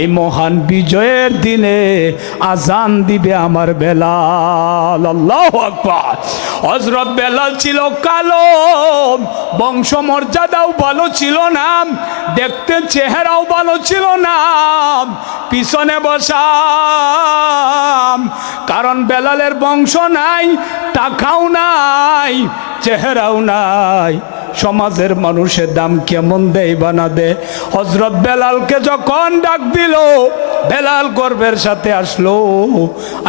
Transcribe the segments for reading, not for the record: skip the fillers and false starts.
এই মহান বিজয়ের দিনে আজান দিবে আমার বেলাল। আল্লাহু আকবার। হযরত বেলাল ছিল কালো, বংশ মর্যাদাও ভালো ছিল না, দেখতে চেহারাও ভালো ছিল না, পিছনে বসা। কারণ বেলালের বংশ নাই, টাকাও নাই, চেহারাও নাই, সমাজের মানুষের দাম কেমন দেয় বা না দেয়। হযরত বেলালকে যখন ডাক দিল, বেলাল গর্বের সাথে আসলো,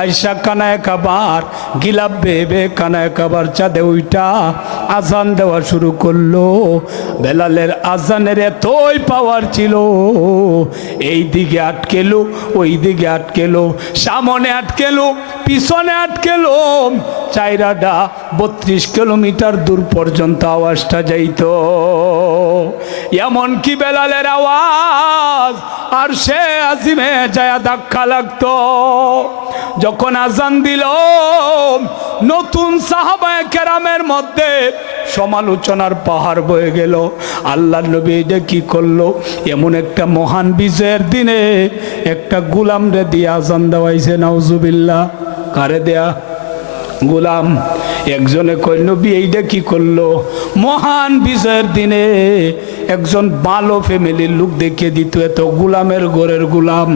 আইসা কানায় কাবার গিলাপ বেবে কানায় কাবার চাঁদে উইটা আজান দেওয়া শুরু করলো। বেলালের আজানের এতই পাওয়ার ছিল, এই দিকে আটকেলো, ওই দিকে আটকেলো, সামনে আটকেলো, পিছনে আটকেলো, চাইরাডা 32 কিলোমিটার দূর পর্যন্ত আওয়াজটা যাইত। এমনকি বেলালের আওয়াজ আর সে আজিমে যায় ধাক্কা লাগতো। যখন আজান দিল, নতুন সাহাবায়ে কেরামের মধ্যে সমালোচনার পাহাড় বয়ে গেল। আল্লাহর নবী এটা কি করলো? এমন একটা মহান বিজয়ের দিনে একটা গোলাম রে দিয়ে আজান দেওয়াইছে। নাউজুবিল্লাহ। কারে দেয়া? গোলাম। একজনে কই নবী এইটা কি করলো? মহান বিজয়ের দিনে একজন ভালো ফ্যামিলির লোক দেখে দিত, এত গোলামের ঘরের গোলাম।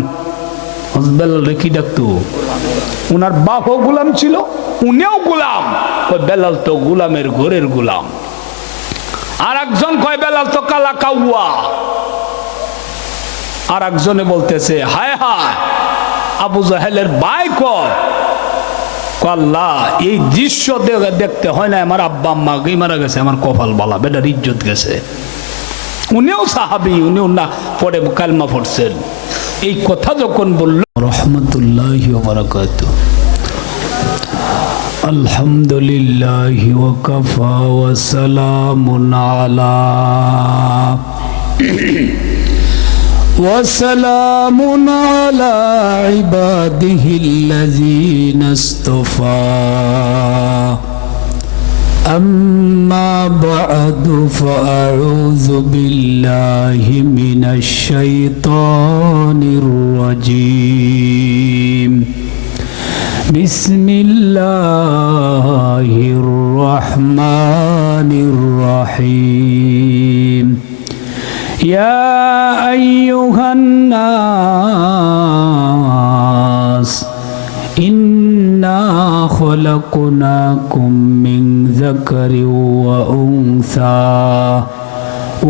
বেলাল কি ডাকতো? উনার বাপও গোলাম ছিল, উনিও গোলাম। বেলাল তো গোলামের ঘরের গোলাম। আর একজন কয় বেলাল তো কালা কাউয়া। আর একজনে বলতেছে হায় হায় আবু জাহেলের ভাই কয়। আল্লাহ, এই দৃশ্য দেখতে হয় না, আমার আব্বা আম্মা মারা গেছে, আমার কপাল বালা, বেটার ইজ্জত গেছে। উনিও সাহাবী, উনিও না পড়ে কালমা পড়ছেন। এই কথা যখন বলল, রহমতুল্লাহি ওয়া বারাকাতুহু, আলহামদুলিল্লাহি ওয়া কাফা ওয়া সালামুন আলা وسلام على عباده الذين اصطفى أما بعد فأعوذ بالله من الشيطان الرجيم بسم الله الرحمن الرحيم يا أيها الناس إنا خلقناكم من ذكر وأنثى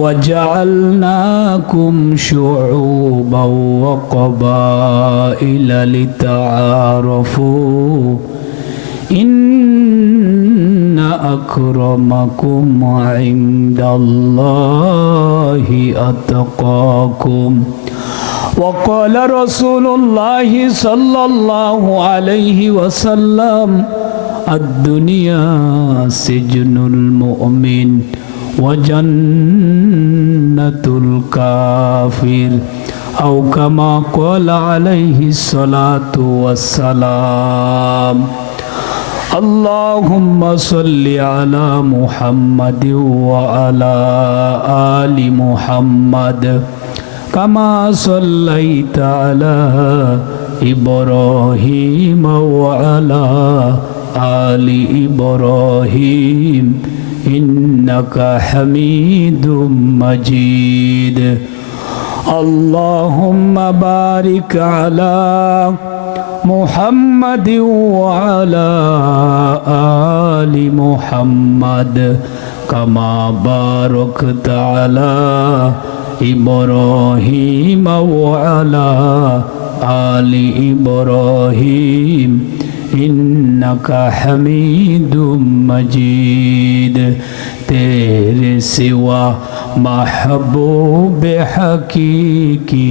وجعلناكم شعوبا وقبائل لتعارفوا إن أكرمكم عند الله أتقاكم وقال رسول الله صلى الله عليه وسلم الدنيا سجن المؤمن وجنة الكافر أو كما قال عليه الصلاة والسلام اللهم صل على محمد وعلى آل محمد كما صليت على إبراهيم وعلى آل إبراهيم إنك حميد مجيد اللهم بارك على محمد وعلى آل محمد كما باركت على إبراهيم وعلى آل إبراهيم إنك حميد مجيد तेरे सिवा महबूब हकीकी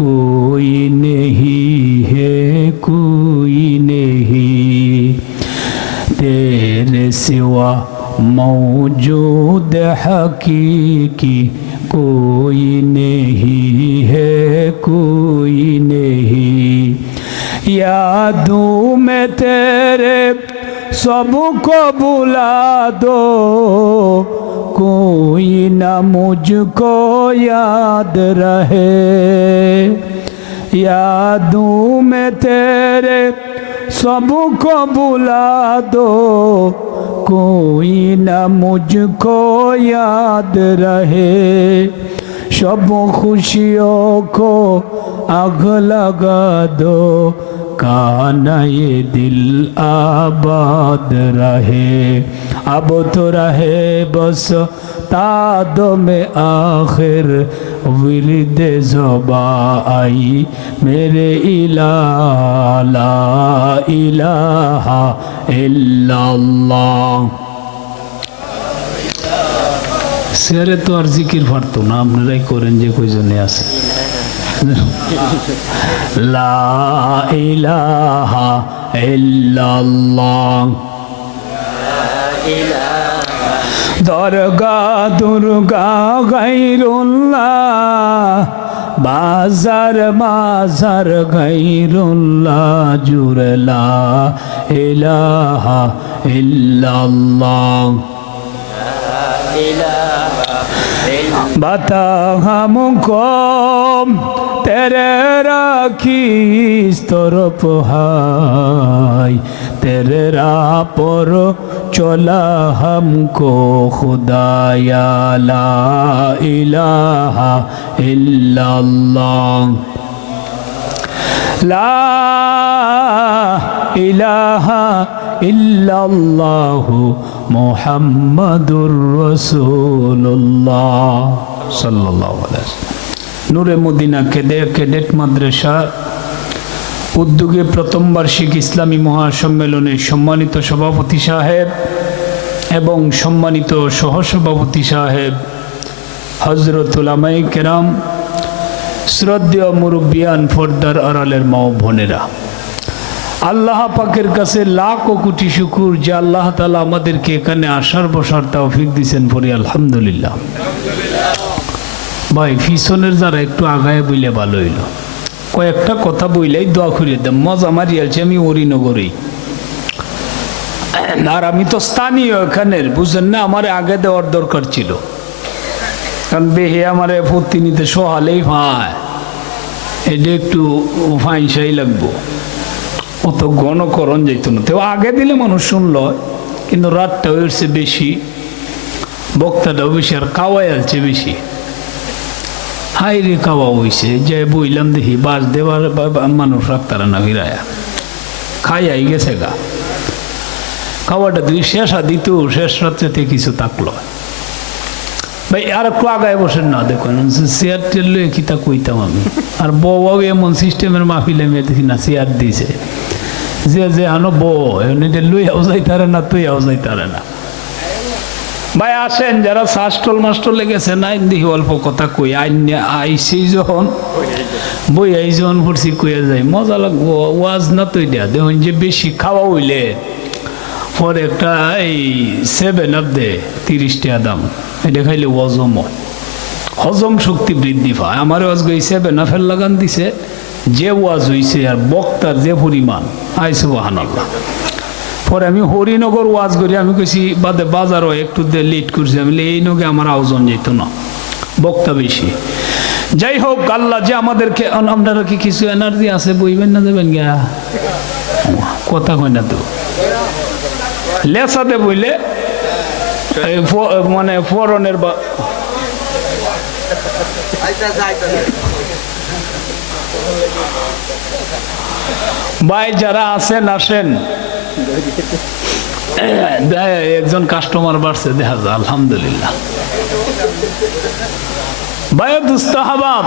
कोई नहीं है कोई नहीं तेरे सिवा मौजूद हकीकी कोई नहीं है कोई नहीं यादों में तेरे सबको बुला दो कोई ना मुझको याद रहे यादों में तेरे सबको बुला दो कोई ना मुझको याद रहे सब खुशियों को आग लगा दो काना ये दिल आबाद रहे अब तो रहे बस तादो में आखिर विरद ज़ुबा आई मेरे इलाहा ला इलाहा इल्लल्लाह সেরে তো আর জিকির পারতো না আপনারাই করেন যে কয়জনে আছে লা ইলাহা ইল্লাল্লাহ দরগা দুর্গা গায়রুল্লাহ বাজার মাজার গায়রুল্লাহ জুরলা ইলাহা ইল্লাল্লাহ बता हमको तेरे राखी तरफ हाय तेरे राह पर चला हमको खुदाया ला इलाहा इल्लल्लाह ला इलाहा इल्लल्लाहु मुहम्मदुर रसूलुल्लाह सल्लल्लाहु अलैहि वसल्लम नूरे मदीना कैडेट माद्रासा उद्योगे प्रथम वार्षिक इस्लामी महासम्मेलने सम्मानित सभापति साहेब एवं सम्मानित सहसभापति साहेब हजरत उलामाए केराम श्रद्धेय मुरब्बियान फर्दार आड़ालेर मा बोनेरा আল্লাহ পাকের কাছে লাখ কোটি শুকর যে আল্লাহ তাআলা আমাদেরকে এখানে আসার বসার তৌফিক দিয়েছেন পড়ি আলহামদুলিল্লাহ। ভাই পিছনের যারা একটু আগায় বইলে ভালো হইল কয়েকটা কথা বইলেই দোয়া করিয়ে দেন মজা মারি আলছি আমি অরিনগরেই আর আমি তো স্থানীয় এখানের বুঝেন না আমার আগে দেওয়ার দরকার ছিল কারণ বেহে আমার ভর্তি নিতে সহালেই ভাই এটা একটু ফাইনসাই লাগবো অত গণকরণ যেত না তো আগে দিলে মানুষ শুনল কিন্তু রাতটা হয়েছে বেশি বক্তাটাও বেশি আর কাওয়াই আসছে বেশি হাই রে কাওয়া হয়েছে যে বইলাম দেখি বাস দেওয়ার মানুষ রাখতারা না ফিরায়া খাই আই গেছে গা খাওয়াটা তুই শেষ দিত শেষ রাত্রেতে কিছু থাকলো ভাই আর একটু আগায় বসেন না দেখুন চেয়ার টের লয়ে কিতা কইতাম আমি আর বউ এমন সিস্টেমের মাহফিলে মেয়ে দেখি না চেয়ার দিছে যে যে আনো বউ এমনি লইয়াও যাইতারে না তুইয়াও যাইতারে না ভাই আসেন যারা শাস্টল মাস্টল লেগেছে না দেখি অল্প কথা কই আইসি যখন বই আই যখন পড়ছি কইয়া যাই মজা লাগবো ওয়াজ না তুই দেয়া দেখুন যে বেশি খাওয়া হইলে পরে একটা এই 7 দে 30 টাকা দাম এটা খাইলে হজম শক্তি বৃদ্ধি পায় আমার ওয়াজ গই 7 লাগান দিছে যে ওয়াজ হইছে আর বক্তার যে পরিমাণ আই সুবহানাল্লাহ পরে আমি হরিনগর ওয়াজ করি আমি কইছি বাদে বাজারও একটু লেট করছি আমি এই নগে আমার আয়োজন যেত না বক্তা বেশি যাই হোক আল্লাহ যে আমাদেরকে আপনারা কি কিছু এনার্জি আছে বইবেন না দেবেন গিয়া কথা কই না তো লেসাতে বইলে মানে ফরনের ভাই যারা আছেন আসেন একজন কাস্টমার বাড়ছে দেখা যায় আলহামদুলিল্লাহ। ভাই দুস্তাহাবাব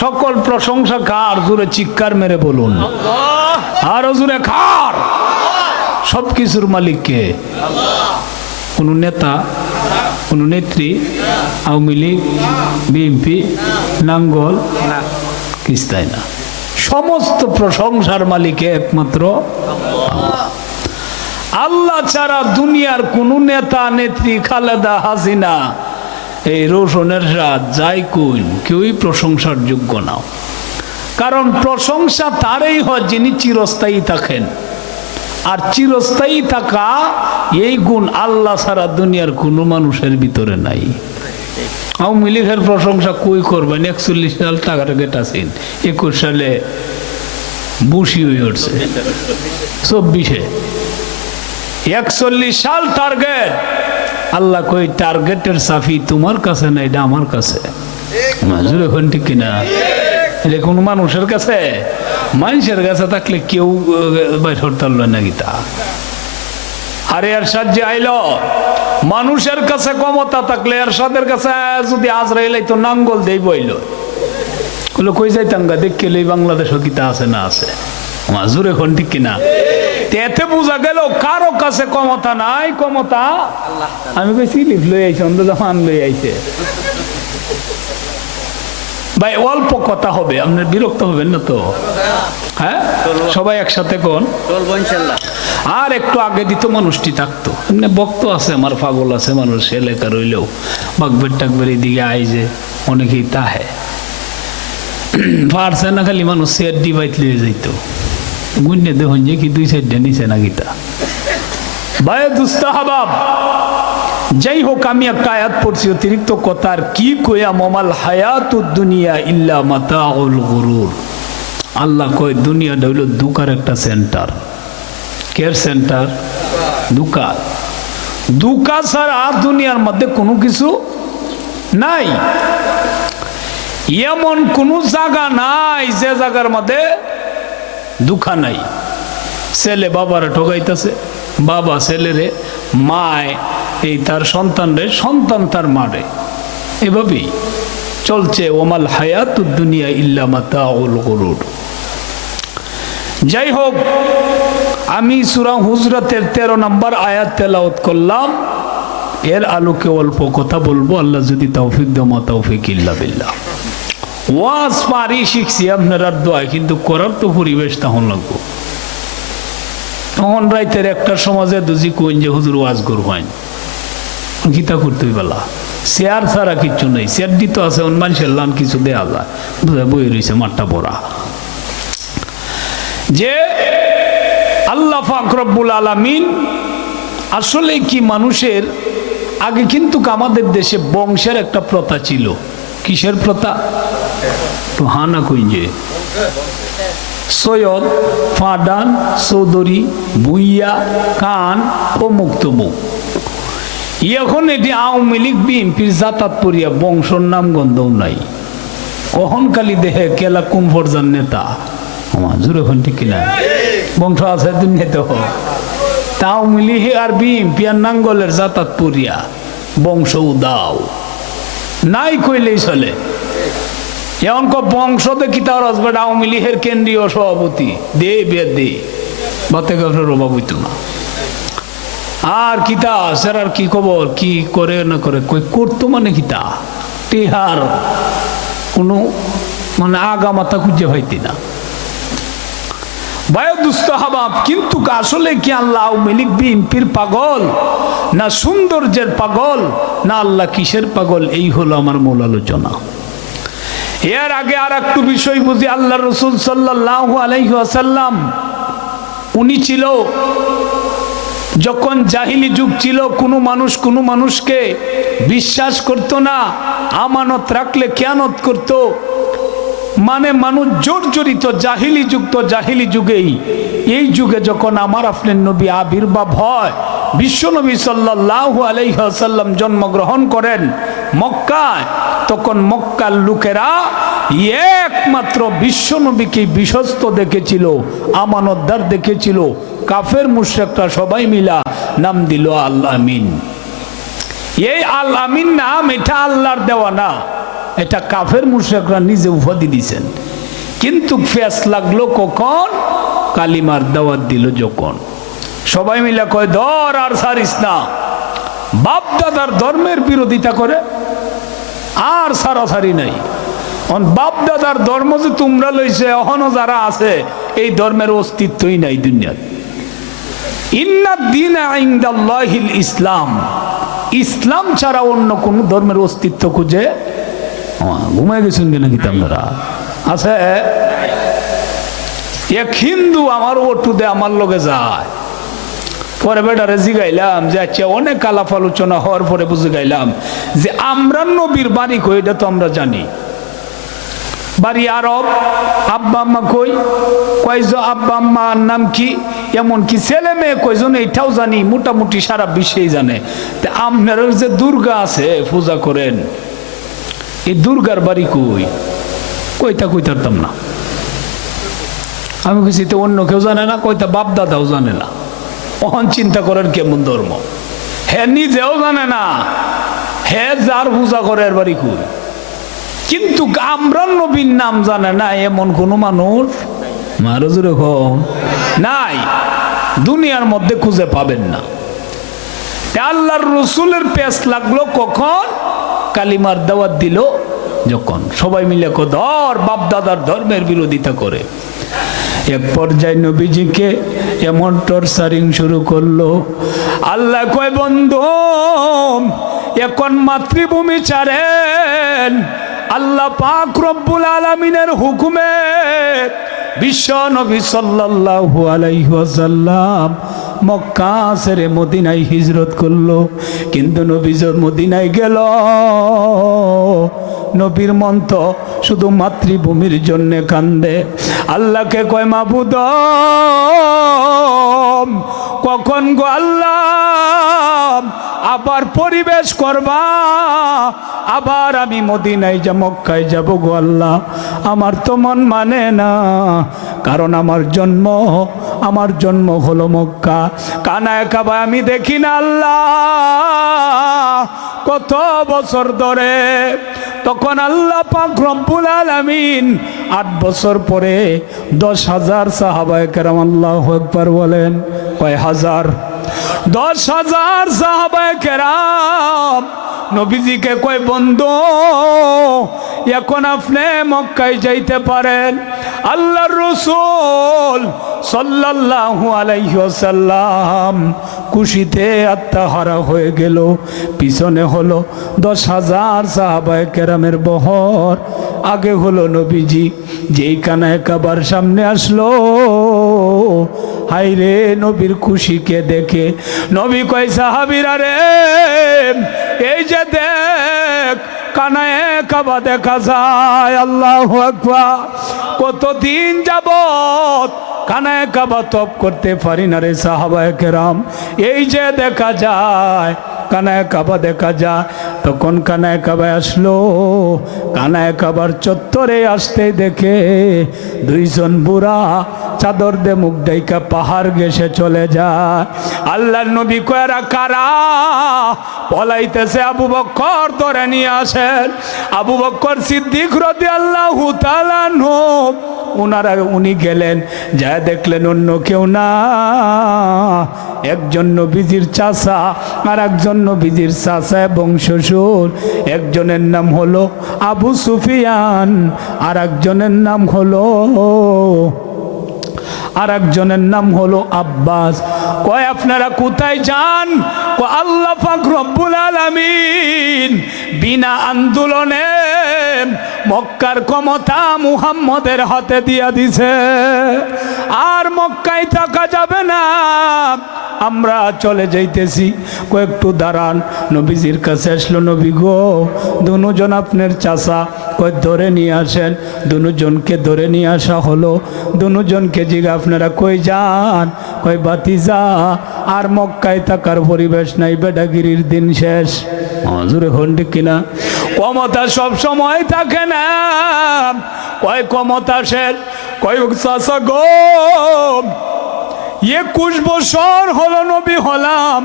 সকল প্রশংসা কার জোরে চিৎকার মেরে বলুন আরো জোরে কার সবকিছুর মালিককে কোন নেতা কোন নেত্রী আওয়ামী লীগ বিএনপি নাঙ্গল কিস্তায় না সমস্ত প্রশংসার মালিক একমাত্র আল্লাহ। আল্লাহ ছাড়া দুনিয়ার কোন নেতা নেত্রী খালেদা হাসিনা এই রোশনের রাত যাই কইন কেউই প্রশংসার যোগ্য না কারণ প্রশংসা তারই হয় যিনি চিরস্থায়ী থাকেন আর চিরস্থায়ী থাকা এই গুণ আল্লাহ ছাড়া দুনিয়ার কোনো মানুষের ভিতরে নাই। আওয়ামী লীগের প্রশংসা কই করবেন? 41 সাল টাকাটা গেটাছেন, 21 সালে বুশি হয়ে উঠছে, 24-এ 41 সাল টার্গেট। আল্লাহ কই টার্গেটের সাফি তোমার কাছে না, এটা আমার কাছে। মাজুর এখন ঠিক কিনা? এটা কোনো মানুষের কাছে? মানুষের কাছে থাকলে কেউ বাইর করতে পারল না গীতা। আরে এরশাদ যে আইলো, মানুষের কাছে ক্ষমতা থাকলে এরশাদের কাছে যদি আজরাইল তো নাঙ্গল দেই বইল বলে কই যাইতাঙ্গা দেখে লই বাংলাদেশ গীতা আছে না আছে। মাজুর এখন ঠিক কিনা? এতে বোঝা গেল কারো কাছে ক্ষমতা নাই, ক্ষমতা আমি কই সিলিপ লই আইছি, অন্তজামান লই আইছে। ভাই অল্প কথা হবে, আপনার বিরক্ত হবেন না তো? হ্যাঁ, সবাই একসাথে কোন আর একটু আগে দিত মানুষটি থাকতো। এমনি বক্ত আছে আমার, পাগল আছে মানুষ এলাকা রইলেও বাগবের টাকবের এদিকে আই যে অনেকেই তাহে পারছে না, খালি মানুষ চেয়ার ডিভাইড লিয়ে যাইত। গুণে দেখুন যে কি 2-4টা নিচে না গীতা। ভাই দুস্তাহাবাব, যাই হোক, আমি একটা আয়াত পড়ছি অতিরিক্ত কথার কি কয়া, মামাল হায়াতুদ দুনিয়া ইল্লা মাতাউল গুরুর। আল্লাহ কয় দুনিয়াটা হইল দুকার একটা সেন্টার। Care centre? দুকা। দুকা ছাড়া দুনিয়ার মধ্যে কোনো কিছু নাই। এমন কোনো জায়গা নাই যে জায়গার মধ্যে দুঃখা নাই। ছেলে বাবারে ঠকাইতেছে, বাবা ছেলেরে, মায় এই তার সন্তানরে, সন্তান তার মারে, এভাবেই চলছে। ওমাল হায়াতুদ দুনিয়া ইল্লা মাতাউল গুরুর। যাই হোক, আমি সূরা হুজরাতের 13 নম্বর আয়াত তেলাওয়াত করলাম। এর আলোকে অল্প কথা বলবো, আল্লাহ যদি তৌফিক দেয়, মা তৌফিক ইল্লা বিল্লাহ। ওয়াজ পারি শিখছি আপনার আর দোয়া, কিন্তু করার তো পরিবেশ তখন লাগবো। তখন রাইতের একটা সমাজে দুজি কোন যে হুজুর ওয়াজ করবেন, গীতা করতেই বেলা শেয়ার ছাড়া কিচ্ছু নেই। শেয়ার দিত আছে মানুষের লান কিছু দেয়া যায়, বই রয়েছে মাঠটা পড়া। যে আল্লাহ পাক রব্বুল আলামিন আসলে কি মানুষের আগে কিন্তু আমাদের দেশে বংশের একটা প্রথা ছিল। কিসের প্রথা? তো হানা কইঞ্জে সৈয়দ, ফাডান, চৌধুরী, ভুইয়া, কান, অমুক তমুক। এখন এটি আওয়ামী লীগ বিএনপির জাতাত পড়িয়া বংশর নাম গন্ধও নাই। অহনকালী দেহে কেলা কুম্ভরজান নেতা জুড়ে হন ঠিক কিনা? বংশ আছে দুনিয়াতে হোক, তাও মিলিয়ে আর বিএনপি আর নাঙ্গলের জাতাত পড়িয়া বংশ উদাও নাই কইলেই চলে। এমন বংশ দেখি তার হসবেন্ড আওয়ামী লীগের কেন্দ্রীয় সভাপতি দে বে দে বাতে কাপড়ের অভাব হইতো না। আর কিতা স্যার আর কি খবর, কি করে না করে কই করতো মানে কিতা টিহার কোনো মানে আগা মাথা খুঁজে হইতি না। বায়ুদুস্তাহাবাব, কিন্তু আসলে কি আল্লাহ আওয়ামী লীগ বিএনপির পাগল, না সৌন্দর্যের পাগল, না আল্লাহ কিসের পাগল? এই হলো আমার মূল আলোচনা। এর আগে আর একটু বিষয় বুঝি। আল্লাহ রাসূল সাল্লাল্লাহু আলাইহি ওয়াসাল্লাম উনি ছিল, যখন জাহিলি যুগ ছিল, কোনো মানুষ কোনো মানুষকে বিশ্বাস করতো না, আমানত রাখলে খেয়ানত করতো, মানে মানুষ জর্জরিত জাহিলি যুগ। তো জাহিলি যুগেই এই যুগে যখন আমার আপনার নবী আবির্ভাব হয়, বিশ্ব নবী সাল্লাল্লাহু আলাইহি ওয়াসাল্লাম জন্মগ্রহণ করেন মক্কায়, তখন মক্কার লোকেরা একমাত্র বিশ্ব নবীকে বিশ্বস্ত দেখেছিল, আমানতদার দেখেছিল। কাফের মুশরিকরা সবাই মিলা নাম দিল আল আমিন। এই আল আমিন নাম এটা আল্লাহর দেওয়া না, এটা কাফের মুশরিকরা নিজে উপাধি দিয়েছেন। কিন্তু ফেস লাগলো কখন? কালিমার দাওয়াত দিল যখন। সবাই মিলে কয় ধর আর ছাড়িস না। বাপ দাদার ধর্মের বিরোধিতা করে আর ছাড়াছাড়ি নাই। বাপ দাদার ধর্ম যে তোমরা লইছে, এখনো যারা আছে এই ধর্মের অস্তিত্বই নাই দুনিয়ার। ইন্নাদ দীনা ইনদাল্লাহিল ইসলাম, ইসলাম ছাড়া অন্য কোন ধর্মের অস্তিত্ব খুঁজে ঘুমাই গেছেন কেন কি আপনারা? আছে এক হিন্দু আমার ওটু দে আমার লগে যায়, পরে বেটারে জিগাইলাম যে আচ্ছা অনেক আলাপ আলোচনা হওয়ার পরে বুঝে গাইলাম যে আমরা নবীর বাড়ি কই এটা তো আমরা জানি, বাড়ি আরব, আব্বা আম্মা কই, কয়জন আব্বা আম্মার নাম কি, এমনকি ছেলে মেয়ে কয়জন এটাও জানি, মোটামুটি সারা বিশ্বেই জানে। তা আপনারা যে দুর্গা আছে পূজা করেন, এই দুর্গার বাড়ি কই, কইতা কইতারতাম না। আমি কইছি তো অন্য কেউ জানে না, কইতা বাপ দাদাও জানে না। অহন চিন্তা করেন কেমন ধর্ম, হে নিজেও জানে না, হে যার পূজা করে এর বাড়ি কই। কিন্তু আমরা নবীর নাম জানে না এমন কোন মানুষ নাই, দুনিয়ার মধ্যে খুঁজে পাবেন না। আল্লাহর রসুলের পেশ লাগলো কখন? কালিমার দাওয়াত দিল যখন। সবাই মিলে ধর বাপ দাদার ধর্মের বিরোধিতা করে। এক পর্যায়ে নবীজিকে এমন টর্চারিং শুরু করলো, আল্লাহ কয় বন্ধু এখন মাতৃভূমি ছাড়েন। আল্লাহ পাক রব্বুল আলামিনের হুকুমে বিশ্ব নবী সাল্লাল্লাহু আলাইহি ওয়াসাল্লাম মক্কা ছেড়ে মদিনায় হিজরত করলো। কিন্তু নবী মদিনায় গেল, নবীর মন তো শুধু মাতৃভূমির জন্য কান্দে। আল্লাহকে কয় মাবুদ কখন গো আল্লাহ আবার পরিবেশ করবা, আবার আমি মদিনায় যা মক্কায় যাব গো আল্লাহ। আমার তো মন মানে না, কারণ আমার জন্ম হলো মক্কা, কানায় কাবা আমি দেখি না আল্লাহ কত বছর ধরে। তখন আল্লাহ পাক রব্বুল আলামিন 8 বছর পরে 10,000 সাহাবায়ে কেরাম, আল্লাহু আকবার বলেন, কয় হাজার? 10,000 সাহাবায়ে কেরাম নবীজিকে কয় বন্ধু এখন আপনি মক্কায় যাইতে পারেন। আল্লাহর রাসূল সাল্লাল্লাহু আলাইহি ওয়াসাল্লাম খুশিতে আত্মহারা হয়ে গেল। পিছনে হলো 10,000 সাহাবায়ে কেরামের বহর, আগে হলো নবীজি। যেই কানায় কাবার সামনে আসলো, হায়রে নবীর খুশিকে দেখে নবী কয় সাহাবীরা রে, এই যে দেখ কানায় কাবা দেখা যায়। আল্লাহু আকবার। কতদিন যাবত কানায় কাবা তপ করতে পারি না রে সাহাবায়ে কেরাম, এই যে দেখা যায় কানায় কাবা দেখা যায়। তখন কানায় কাবায় আসলো, কানায় কাবার চত্বরে আসতে দেখে 2 জন বুড়া চাদর দে মুখ ডাইকা পাহাড় ঘেসে চলে যায়। আল্লাহর নবী কয়রা কারা পলাইতেছে? আবু বকর ধরে নিয়ে আসেন। আবু বকর সিদ্দিক রাদিয়াল্লাহু তাআলা আনহু উনি গেলেন, যা দেখলেন অন্য কেউ না, একজন নবীজির চাচা আর একজন নবীজির চাচা এবং শ্বশুর। একজনের নাম হলো আবু সুফিয়ান, আর একজনের নাম হলো আব্বাস। কয় আপনারা কোথায় যান? আল্লাহ পাক রব্বুল আলামিন বিনা আন্দোলনে মক্কার ক্ষমতা মুহাম্মদের হাতে দিয়া দিছে, আর মক্কায় থাকা যাবে না, আমরা চলে যাইতেছি। কয়েকটু দাঁড়ান। নবীজির কাছে আসলো, নবী গো দুজন আপনার চাচা, কয় ধরে নিয়ে আসেন। দুজনকে ধরে নিয়ে আসা হলো। দুজনকে জিগা আপনারা কই যান? কয় বাতিজা আর মক্কায় থাকার পরিবেশ নাই, বেটাগিরির দিন শেষ। হজুরে হন্ডি কিনা? ক্ষমতা সব সময় থাকে না, কয় ক্ষমতা শেষ। কয় চাচা গো 21 বছর হলো নবী হলাম,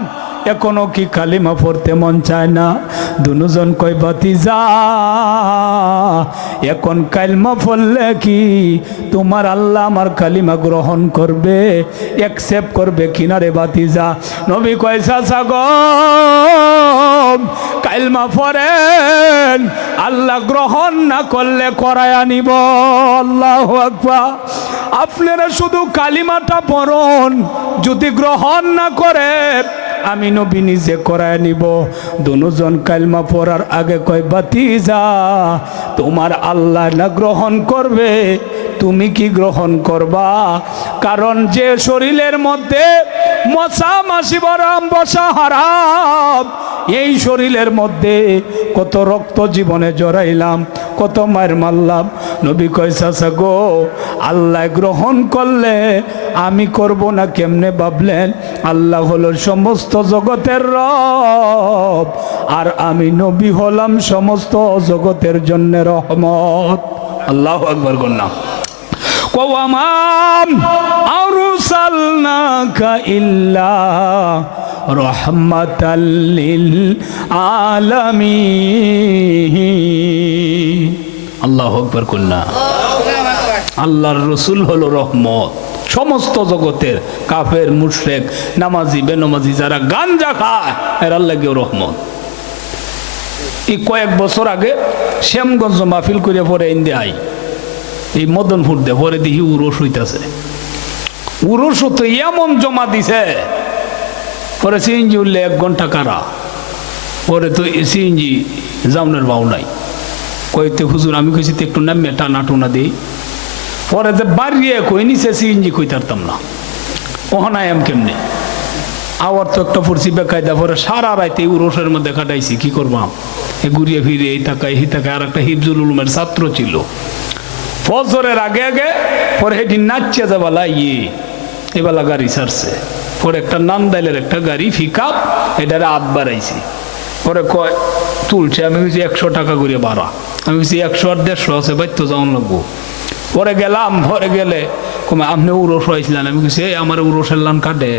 এখনো কি কালিমা পড়তে মন চায় না? দুজন কয় বাতিজা এখন কালিমা পড়লে কি তোমার আল্লাহ আমার কালিমা গ্রহণ করবে, অ্যাকসেপ্ট করবে কিনা রে বাতিজা? নবী কয় চাচা গো কালিমা পড়েন, আল্লাহ গ্রহণ না করলে করায়া নিব। আল্লাহু আকবার। আপনারা শুধু কালিমাটা পড়ুন, যদি গ্রহণ না করে আমি নবী নিজে করায় নিব। দুজন কালিমা পড়ার আগে কয় বাতিজা তোমার আল্লাহ না গ্রহণ করবে, তুমি কি গ্রহণ করবা? কারণ যে শরীরের মধ্যে মশা মাছি বসা হারাম, এই শরীরের মধ্যে কত রক্ত জীবনে জড়াইলাম, কত মায়ের মারলাম। নবী কয় চাচা গো, আল্লাহ গ্রহণ করলে আমি করব না কেমনে ভাবলেন? আল্লাহ হলো সমস্ত জগতের রব, আর আমি নবী হলাম সমস্ত জগতের জন্য রহমত। আল্লাহু আকবার কন্যা কওয়ামাম আরসালনাকা ইল্লা রাহমাতাল লিল আলামিন। আল্লাহু আকবার কন্যা। আল্লাহর রসুল হলো রহমত সমস্ত জগতের। কাফের, মুশরিক, নামাজি, বেনামাজি যারা গাঞ্জা খায় এরা লাগেও রহমত। এই কয়েক বছর আগে শ্যামগঞ্জ মাহফিল করে পরে ইন্দিয়া আই, এই মদনপুর দে পরে দেখি উরস হইতেছে। উরস তো এমন জমা দিছে, পরে সিএনজি উঠলে 1 ঘন্টা কারা, পরে তো সিএনজি জামনের বাউ নাই। কইতে হুজুর আমি কইছি তো একটু নামে টানা টুনা দিই, পরে যে বাড়িয়ে কই নিছে সিএনজি কই তারতাম না, ওহনায় এম কেমনে আবার তো একটা পড়ছি বেকায়দা। পরে সারা রাইতে উরসের মধ্যে কাটাইছি, কি করবাম, ঘুরিয়ে ফিরে এই তাকায় হি তাকায়। আর একটা হিফজুল উলুমের ছাত্র ছিল, ফজরের আগে আগে পরে হেঁটি নাচিয়া যাবালা এবেলা গাড়ি ছাড়ছে। পরে একটা নান্দাইলের একটা গাড়ি পিকআপ, এটারে হাত বাড়াইছি। পরে কয় তুলছে, আমি বলছি 100 টাকা করে বাড়া। আমি বলছি 100 আর 150 আছে, বাইতো যাওয়ান লাগবো। পরে গেলাম, পরে গেলে কমে আপনি উরস হয়েছিলেন। আমি বলছি আমার উরসের লান কাটে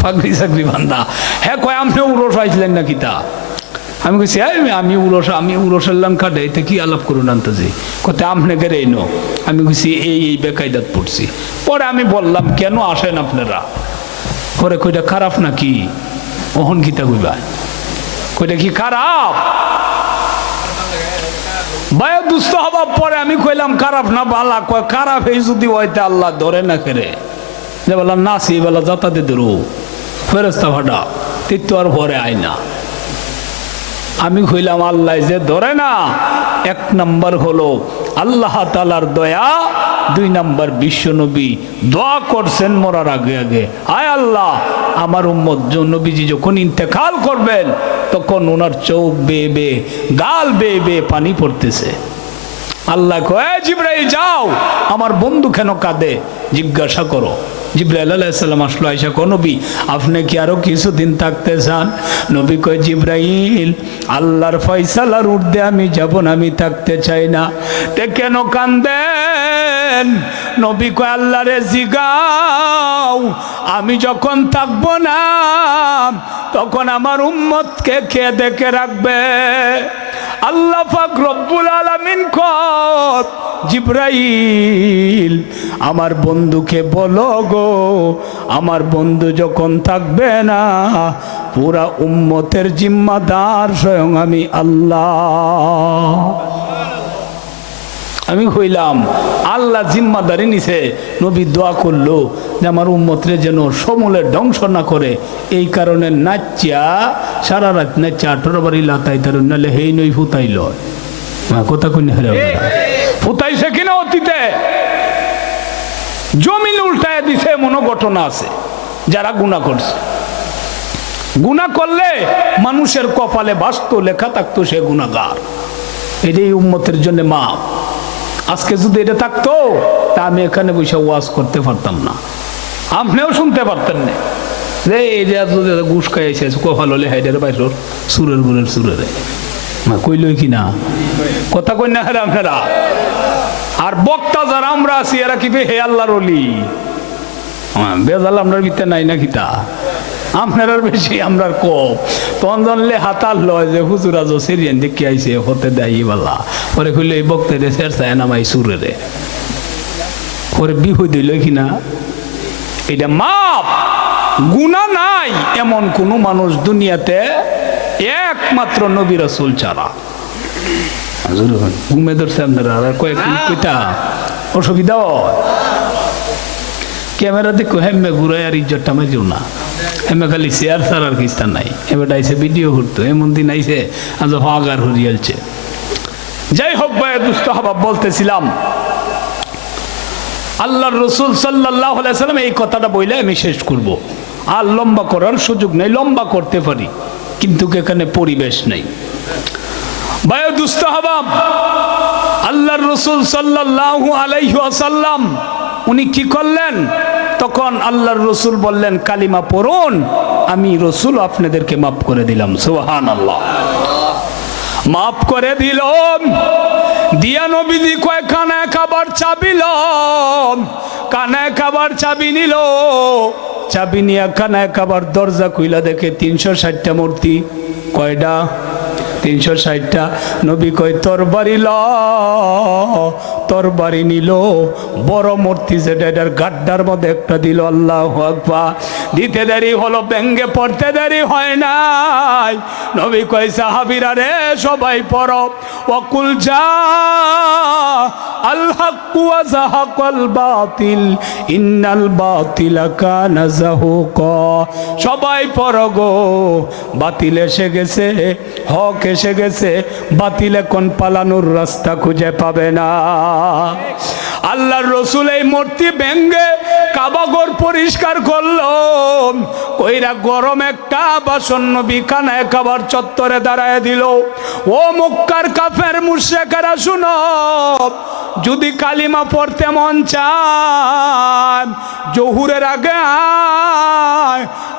পাগড়ি চাকরি বান্ধা। হ্যাঁ কয় আপনি উরস হয়েছিলেন নাকি তা? আমি বলছি আমি উরসের লান কাটে, এতে কি আলাপ করুন আনতেছি? কত আপনি গেলে এই নো। আমি বলছি এই বেকায়দাত পড়ছি। পরে আমি বললাম কেন আসেন আপনারা? পরে কইটা খারাপ নাকি? ওহন গীতা কইবা কইটা কি খারাপ? বায়ু দুস্থ হবার পরে আমি কইলাম খারাপ না বালা? কয় খারাপ এই যদি হইতে আল্লাহ ধরে না করে যে বললাম নাসি বেলা যাতাতে ধরো ফেরেস্তা ভাটা তিত্তু আর ভরে আয় না। আমি কইলাম আল্লাহ যে ধরে না, 1 নম্বর হলো আল্লাহ তাআলার দয়া, 2 নম্বর বিশ্ব নবী দোয়া করছেন মরার আগে আগে, আয় আল্লাহ আমার উম্মত নবীজি যখন ইন্তেকাল করবেন তখন ওনার চোখ বেয়ে বেয়ে গাল বেয়ে বেয়ে পানি পড়তেছে। আল্লাহ কয় জিবরাইল যাও, আমার বন্ধু কেন কাঁদে জিজ্ঞাসা করো। জিবরাইল আলাইহিস সালাম আসলো, আয়েশা কয় নবী আপনি কি আরো কিছুদিন থাকতে চান? নবী কয় জিবরাইল আল্লাহর ফয়সালার ঊর্ধ্বে আমি যাব না, আমি থাকতে চাই না। তে কেন কান্দেন? নবী কয় আল্লাহরে জিগাও, আমি যখন থাকবো না তখন আমার উম্মতকে কে দেখে রাখবে? আল্লাহ পাক রব্বুল আলামিন কয় জিবরাইল আমার বন্ধুকে বলো গো, আমার বন্ধু যখন থাকবে না পুরা উম্মতের জিম্মাদার স্বয়ং আমি আল্লাহ। আমি কইলাম আল্লাহ জিম্মাদারি নিছে। নবী দোয়া করলো যে আমার উম্মতরে যেন সমূলে ধ্বংস না করে, এই কারণে নাচিয়া সারা রাত নাচিয়া 18 বারি লাতাই তার নালে হেই নই ফুতাইল। কথা কই না ফুতাইছে কিনা অতীতে জমিন উল্টায় দিছে, এমনও ঘটনা আছে। যারা গুনাহ করছে, গুনাহ করলে মানুষের কপালে বাস্তু লেখা থাকতো সে গুনাহগার, এটাই উম্মতের জন্য মাপ। আজকে যদি এটা থাকতো তা আমি এখানে বসে ওয়াজ করতে পারতাম না, আপনিও শুনতে পারতেন না যে এটা যদি ঘুষ খাইছে কপাল হলে হাইডারে বাইর সুরের গুরের সুরের কইলই কিনা কথা কই না আপনারা। আর বক্তা যারা আমরা আছি এরা কি হে আল্লাহর ওলি? বেজাল আমরার ভিতরে নাই না কিতা? আপনার বেশি আমরার কম। তখন জানলে হাতাল লয় যে হুজুর আজ সিরিয়ান দেখে আইসে হতে দেয় বালা, পরে কইলে এই বক্তা রে শের চায় নামাই সুরে রে, পরে বিহু দিল কিনা। এটা মাপ, গুনাহ নাই এমন কোন মানুষ দুনিয়াতে একমাত্র নবী রাসূল ছাড়া। ঘুমে ধরছে আপনারা আর কয়েক কইতা অসুবিধা ক্যামেরা দেখো হেমে ঘুরাই আর ইজ্জতটা মারিও না। হেমে খালি শেয়ার ছাড়ার কিস্তা নাই, এবার আইসে ভিডিও করতো, এমন দিন আইসে আজ হাগার হরিয়ালছে। যাই হোক ভাই দুস্থ হবা বলতেছিলাম, আল্লাহর রাসূল সাল্লাল্লাহু আলাইহি সাল্লাম এই কথাটা বলে আমি শেষ করব। আর লম্বা করার সুযোগ নেই, লম্বা করতে পারি কিন্তু এখানে পরিবেশ নেই। ভাই দুস্থ হবাব, আল্লাহর রাসূল সাল্লাল্লাহু আলাইহি ওয়াসাল্লাম উনি কি করলেন? তখন আল্লাহর রাসূল বললেন, কালিমা পড়ুন, আমি রাসূল আপনাদেরকে মাফ করে দিলাম। সুবহানাল্লাহ। মাফ করে দিলাম দিয়া নবীজি কয় কানে খাবার চাবি লম, কানে খাবার চাবি নিল, চাবি নিয়ে কানে খাবার দরজা খুইলা দেখে 360টা মূর্তি। কয়টা? 360টা। নবী কয় তরবারি ল, তরবারি নিল, বড় মূর্তি যেটা এটার গাড্ডার মধ্যে একটা দিল। আল্লাহু আকবার। দিতে দেরি হলো, ব্যঙ্গে পড়তে দেরি হয় নাই। নবী কয় সাহাবীরা রে সবাই পড়ো, ওয়াকুল জা আল হক ওয়া যাহাকাল বাতিল ইন্নাল বাতিলা কানা যাহুকা। সবাই পড়ো গো, বাতিল এসে গেছে, হক এসে গেছে, বাতিল এখন পালানোর রাস্তা খুঁজে পাবে না। আল্লাহর রাসূল এই মূর্তি ভেঙ্গে কাবাঘর পরিষ্কার করলো, কইরা গরম একটা বাসন নবী খানায় কাবার চত্বরে দাঁড়ায় দিল। ও মক্কার কাফের মুশরিকরা শুনো, যদি কালিমা পড়তে মন চায় জহুরের আগে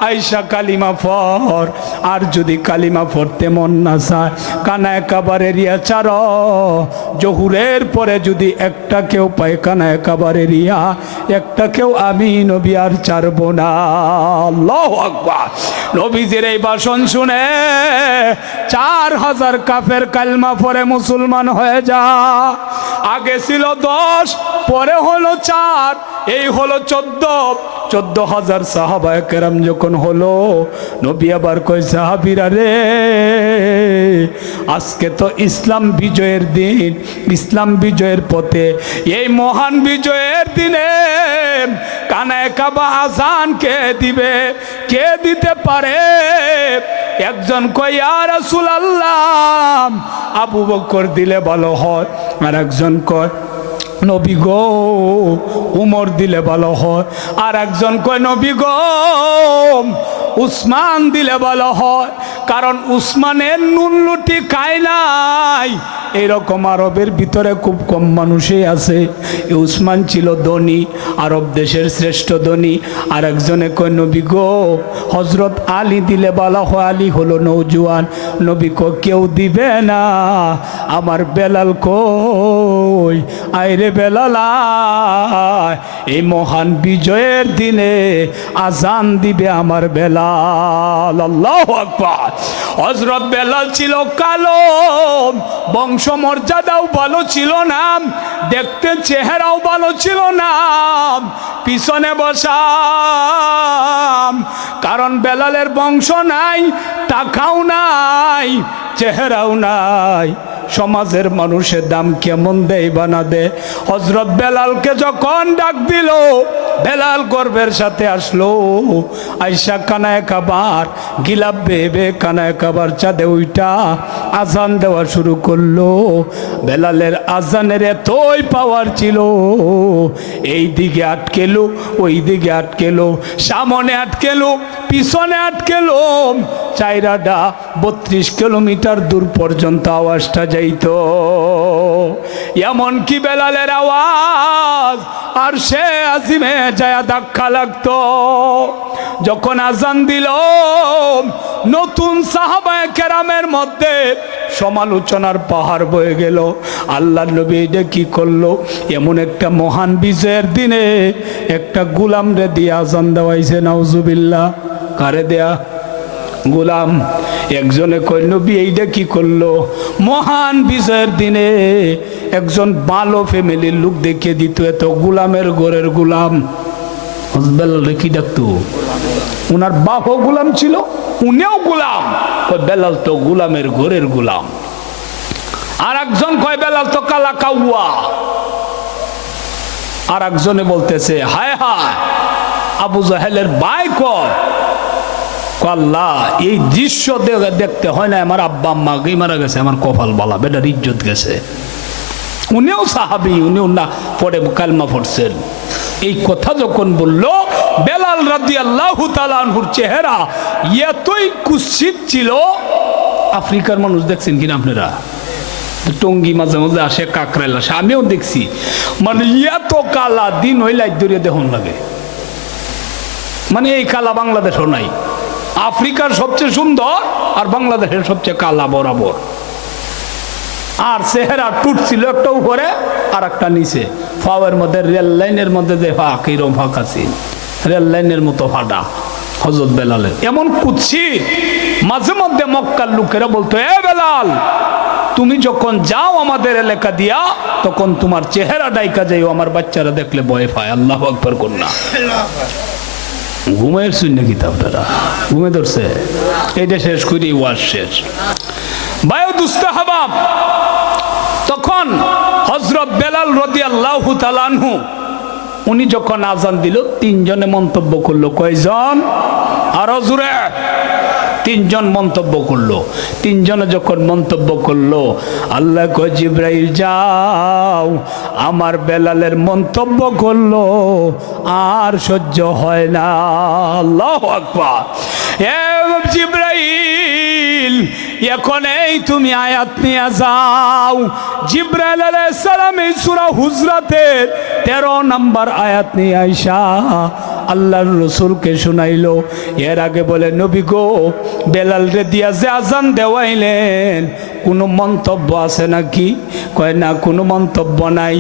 আয়সা কালিমা পড়, আর যদি কালিমা পড়তে মন না চায় কানায় কাবার এরিয়া চার, জহুরের পরে যদি একটা কেউ পায় কানায় কাবার এরিয়া, একটা কেউ আমি নবী আর ছাড়ব না। আল্লাহু আকবার। নবীজির এই ভাষণ শুনে 4000 কাফের কালমা পড়ে মুসলমান হয়ে যা। আগে ছিল 10, পরে হলো 4, এই হলো 14,000 সাহাবায়ে কেরাম যখন হলো, নবী আবার কয় সাহাবীরা রে আজকে তো ইসলাম বিজয়ের দিন, ইসলাম বিজয়ের পথে, এই মহান বিজয়ের দিনে কানায় কাবা আযান কে দিবে? কে দিতে পারে? একজন কয় ইয়া রাসূলুল্লাহ আবু বকর দিলে ভালো হয়, আর একজন কয় নবী গো উমর দিলে ভালো হয়, আর একজন কয় নবী গো উসমান দিলে ভালো হয়, কারণ উসমানের নুন লুটি খায় নাই এরকম আরবের ভিতরে খুব কম মানুষই আছে। উসমান ছিল ধনী, আরব দেশের শ্রেষ্ঠ ধনী। আর একজনে কয় নবী গো হজরত আলী দিলে ভালো হয়, আলী হলো নৌজওয়ান। নবী কো কেউ দিবে না, আমার বেলাল কই আইরে বেলাল আয়, এই মহান বিজয়ের দিনে আজান দিবে আমার বেলাল। আল্লাহু আকবার। হযরত বেলাল ছিল কালো, বংশ মর্যাদাও ভালো ছিল না, দেখতে চেহারাও ভালো ছিল না, পিছনে বসা, কারণ বেলালের বংশ নাই, টাকাও নাই, চেহারাও নাই। সমাজের মানুষের দাম কেমন দেয় বানা দে। হযরত বেলালকে যখন ডাক দিল, বেলাল গর্বের সাথে আসলো, আয়সা কানায় কাবার গিলাপ বেবে কানায় কাবার চাঁদে উইটা আজান দেওয়া শুরু করলো। বেলালের আজানের এতই পাওয়ার ছিল, এই দিকে আটকেলো, ওই দিকে আটকেলো, সামনে আটকেলো, পিছনে আটকেলো, চাইরাডা 32 কিলোমিটার দূর পর্যন্ত আওয়াজটা যাইত। এমন কি বেলালের আওয়াজ আর সে আজিমে যায় ধাক্কা লাগতো। যখন আজান দিল, নতুন সাহাবায়ে কেরামের মধ্যে সমালোচনার পাহাড় বয়ে গেল। আল্লাহর নবী এটা কি করলো? এমন একটা মহান বিজয়ের দিনে একটা গোলাম রে দিয়ে আজান দেওয়াইছে। নাউজুবিল্লাহ। কারে দেয়া? গোলাম। একজনে কয় নবী এইটা কি করলো? মহান বিজয়ের দিনে একজন ভালো ফ্যামিলির লোক দেখে দিত, এত গোলামের ঘরের গোলাম। বেলাল কি ডাকতো? উনার বাপও গোলাম ছিল, উনিও গোলাম। বেলাল তো গোলামের ঘরের গোলাম। আর একজন কয় বেলাল তো কালা কাউয়া। আর একজনে বলতেছে হায় হায় আবু জাহেলের ভাই কয়। আল্লাহ, এই দৃশ্য দেখতে হয় না, আমার আব্বা আম্মা গিয়ে মারা গেছে, আমার কপাল বালা, বেটার ইজ্জত গেছে। উনিও সাহাবি, উনিও না পড়ে কালমা পড়ছেন। এই কথা যখন বলল, বেলাল রাদিয়াল্লাহু তাআলা আনহুর চেহারা এতই কুৎসিত ছিল। আফ্রিকার মানুষ দেখছেন কিনা আপনারা? টঙ্গি মাঝে মাঝে আসে, কাকরাইল আসে, আমিও দেখছি। মানে এত কালা, দিন ওই লাইট ধরিয়ে দেখুন লাগে। মানে এই কালা বাংলাদেশও নাই। আফ্রিকার সবচেয়ে সুন্দর আর বাংলাদেশের সবচেয়ে কালা বরাবর। আর চেহারা টুট ছিল একটা উপরে আর একটা নিচে, ফাওয়ার মধ্যে রেল লাইনের মধ্যে যে ফাঁক, এরকম ফাঁক আছে, রেল লাইনের মতো ফাটা হযরত বেলালের। এমন কুৎসিত, মাঝে মধ্যে মক্কার লোকেরা বলতো, এ বেলাল, তুমি যখন যাও আমাদের এলাকা দিয়া, তখন তোমার চেহারা ডাইকা যাইও, আমার বাচ্চারা দেখলে ভয় পায়। আল্লাহু আকবার কন্যা। ঘুমের শূন্য কিতাব তারা ঘুমে ধরছে। এইটা শেষ করি, ওয়াজ শেষ। বায়ু দুস্তাহাবাব, তখন হযরত বেলাল রাদিয়াল্লাহু তাআলা আনহু উনি যখন আজান দিল, তিনজনে মন্তব্য করলো। কয়জন? আরো জোরে। তিনজন মন্তব্য করলো। তিনজনে যখন মন্তব্য করলো, আল্লাহ কয়, জিবরাইল যাও, আমার বেলালের মন্তব্য করলো, আর সহ্য হয় না। আল্লাহু আকবার। এ জিবরাইল, এখন এই তুমি আয়াত নিয়ে যাও। জিবরাইল আলাইহিস সালাম এই সূরা হুজরাতের 13 নম্বর আয়াত নিয়ে আইসা আল্লাহর রাসূলকে শুনাইলো। এর আগে বলে, নবী গো, বেলাল রে দিয়া যে আজান দেওয়াইলেন, কোনো মন্তব্য আছে নাকি? কয় না, কোনো মন্তব্য নাই।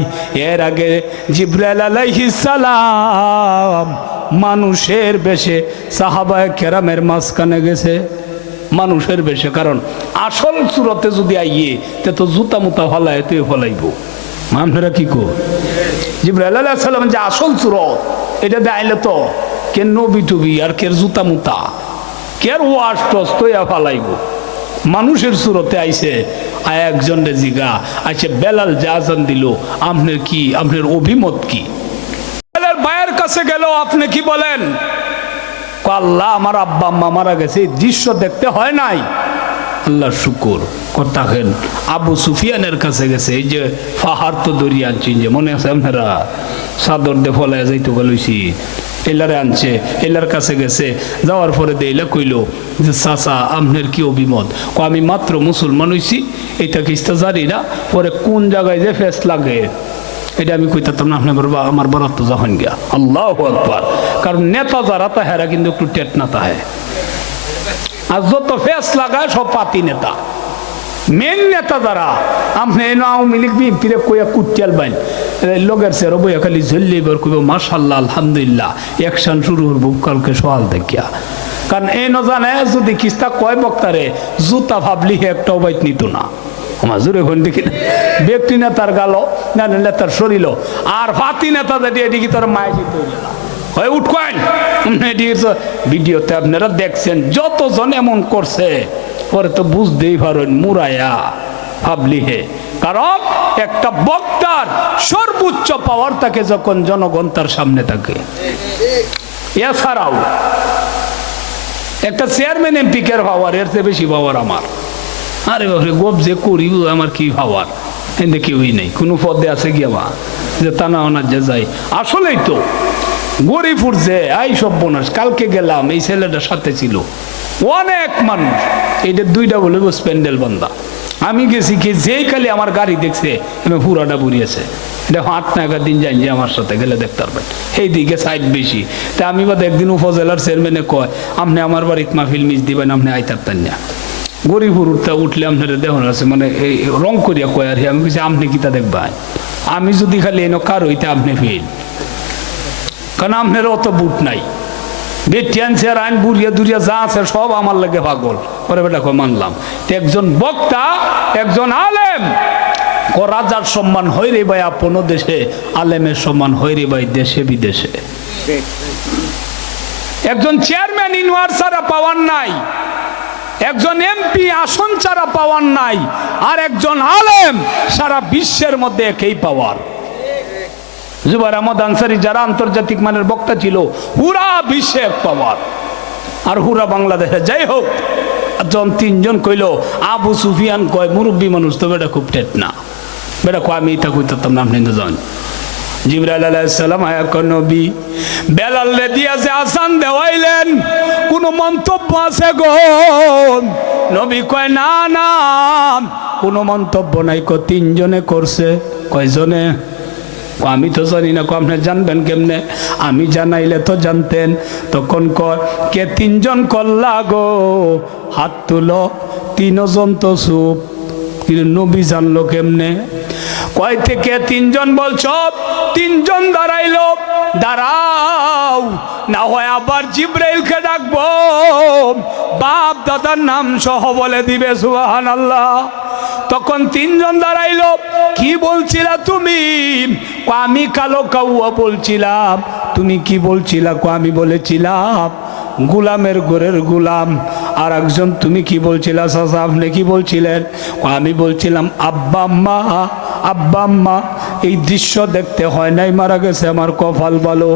এর আগে জিবরাইল আলাইহিস সালাম মানুষের বেশে সাহাবায়ে কেরামের মাঝখানে গেছে, মানুষের বেশে। কারণ আসল সুরতে যদি আইয়ে, তে তো জুতা মুতা ফলায় তুই ফলাইব। আপনারা কি কো? জিবরাইল আলাইহিস সালাম যে আসল সুরত, এটা দেখাইলে তো কে নবী টুবি আর কে জুতা মুতা, কের ওয়াশ টস তৈয়া ফালাইব। মানুষের সুরতে আইছে। আর একজন রে জিগা, আচ্ছা বেলাল যে আজান দিল, আপনার কি, আপনার অভিমত কি? বেলাল ভাইয়ের কাছে গেল, আপনি কি বলেন? আল্লাহ, আমার আব্বা আম্মা মারা গেছে, এই দৃশ্য দেখতে হয় নাই। আল্লাহ শুকুর করতেন। আবু সুফিয়ানের কাছে গেছে, এই যে পাহাড় তো দরিয়া আনছি, যে মনে আছে আপনারা, চাদর দে ফলায় যাইতে গেলছি, এলারে আনছে, এলার কাছে গেছে। যাওয়ার পরে দেইলা কইল যে, চাচা আপনার কি অভিমত? আমি মাত্র মুসলমান হইছি, এটা কিস্তা জানি না, পরে কোন জায়গায় যে ফেস লাগে এটা আমি কইতাম না। আপনার আমার বরাত যখন গিয়া। আল্লাহু আকবার। কারণ নেতা যারা তাহারা কিন্তু একটু টেট না তাহে, আর যত ফেস লাগায় সব পাতি নেতা। মেন নেতা যারা, আপনি আওয়ামী লীগ বিএনপিরে কইয়া কুটিয়াল বাইন লোকের চেরো বইয়া খালি ঝুললি এবার কইব মাশাআল্লাহ আলহামদুলিল্লাহ, অ্যাকশন শুরু হবো কালকে সকাল দেখিয়া। কারণ এই ন জানে যদি কিস্তা কয় বক্তারে জুতা ভাবলি একটাও বাইত নিত না। আমার জোরে হন দেখি, ব্যক্তি নেতার গাল না, নেতার শরীর, আর ফাতি নেতা যেটি এদিকে তোর মায়ে জিত হয় উঠকয়েন। ভিডিওতে আপনারা দেখছেন যতজন এমন করছে, পরে তো বুঝতেই পারেন মুরায়া ভাবলি হে। কারণ একটা বক্তার সর্বোচ্চ পাওয়ার থাকে যখন জনগণ তার সামনে থাকে। এছাড়াও একটা চেয়ারম্যান এমপি কের পাওয়ার, এর চেয়ে বেশি পাওয়ার আমার। আরে বাবরে, গোপ যে করি আমার কি পাওয়ার, এতে কেউই নেই। কোনো পদে আছে কি আমার যে টানা ওনার যে যাই? আসলেই তো গরিপুর যে আই সব বোনাস, কালকে গেলাম, এই ছেলেটার সাথে ছিল অনেক মানুষ, এইটা দুইটা বলে স্প্যান্ডেল বান্ধা। আমি গেছি কি, যেই খালি আমার গাড়ি দেখছে এমনি পুরাটা বুড়িয়েছে। দেখো 8 টাকা দিন যাই যে আমার সাথে গেলে দেখতে পারবেন, এই দিকে সাইড বেশি। তা আমি বাদ একদিন উপজেলার চেয়ারম্যানে কয়, আপনি আমার বাড়িতে মাহফিল মিস দিবেন, আপনি আইতারতেন না। গরিপুর উঠলে আপনারা দেখুন আছে, মানে এই রং করিয়া কয়। আর আমি বলছি, আপনি কিতা দেখবেন? আমি যদি খালি এনে কার হইতে আপনি ফেল, কারণ আপনার অত বুট নাই। বেটিয়ানছে আর আইন বুড়িয়া দুরিয়া যা আছে সব আমার লাগে পাগল। পরে বেটা কয় মানলাম। একজন বক্তা, একজন আলেম, রাজার সম্মান হয় রে ভাই আপন দেশে, আলেমের সম্মান হয় রে ভাই দেশে বিদেশে। একজন চেয়ারম্যান ইনওয়ার ছাড়া পাওয়ার নাই, একজন এমপি আসন ছাড়া পাওয়ার নাই, আর একজন আলেম সারা বিশ্বের মধ্যে একই পাওয়ার। জুবাইর আহমদ আনসারী যারা আন্তর্জাতিক মানের বক্তা ছিল, পুরা বিশ্বে এক পাওয়ার। আর পুরা বাংলাদেশে যাই হোক, জন 3 জন কইল, আবু সুফিয়ান কয় মুরব্বী মানুষ তো বেটা খুব টেট না, বেটা কয় আমি এটা কইতাম না, আপনি তো জান। জিবরাইল আলাইহিস সালাম আয়া কো নবী বেলাল রে দিয়া যে আযান দেওয়াইলেন কোন মন্তব্য আছে গো? নবী কয় না না কোনো মন্তব্য নাই। কো তিনজনে করছে। কয়জনে? আমি তো জানি না। আপনি জানবেন কেমনে? আমি জানাইলে তো জানতেন। তখন কয় কে তিনজন করলা গো? হাত তুলো। তিনজন তো চুপ। কিন্তু নবী জানলো কেমনে? কয় থেকে তিনজন বলছ? তিনজন দাঁড়াইলো। দাঁড়াও, না হয় আবার জিবরাইলকে ডাকবো, বাপ দাদার নাম সহ বলে দিবে। সুবহানাল্লাহ। তখন তিনজন দাঁড়াইলো। কি বলছিলা তুমি? আমি কালো কাউয়া বলছিলাম। তুমি কি বলছিলা? আমি বলেছিলাম গোলামের ঘরের গোলাম। আর একজন তুমি কি বলছিলা চাচা? আপনি কি বলছিলেন? আমি বলছিলাম আব্বা আম্মা। আব্বা আম্মা এই দৃশ্য দেখতে হয় নাই, মারা গেছে, আমার কপাল ভালো।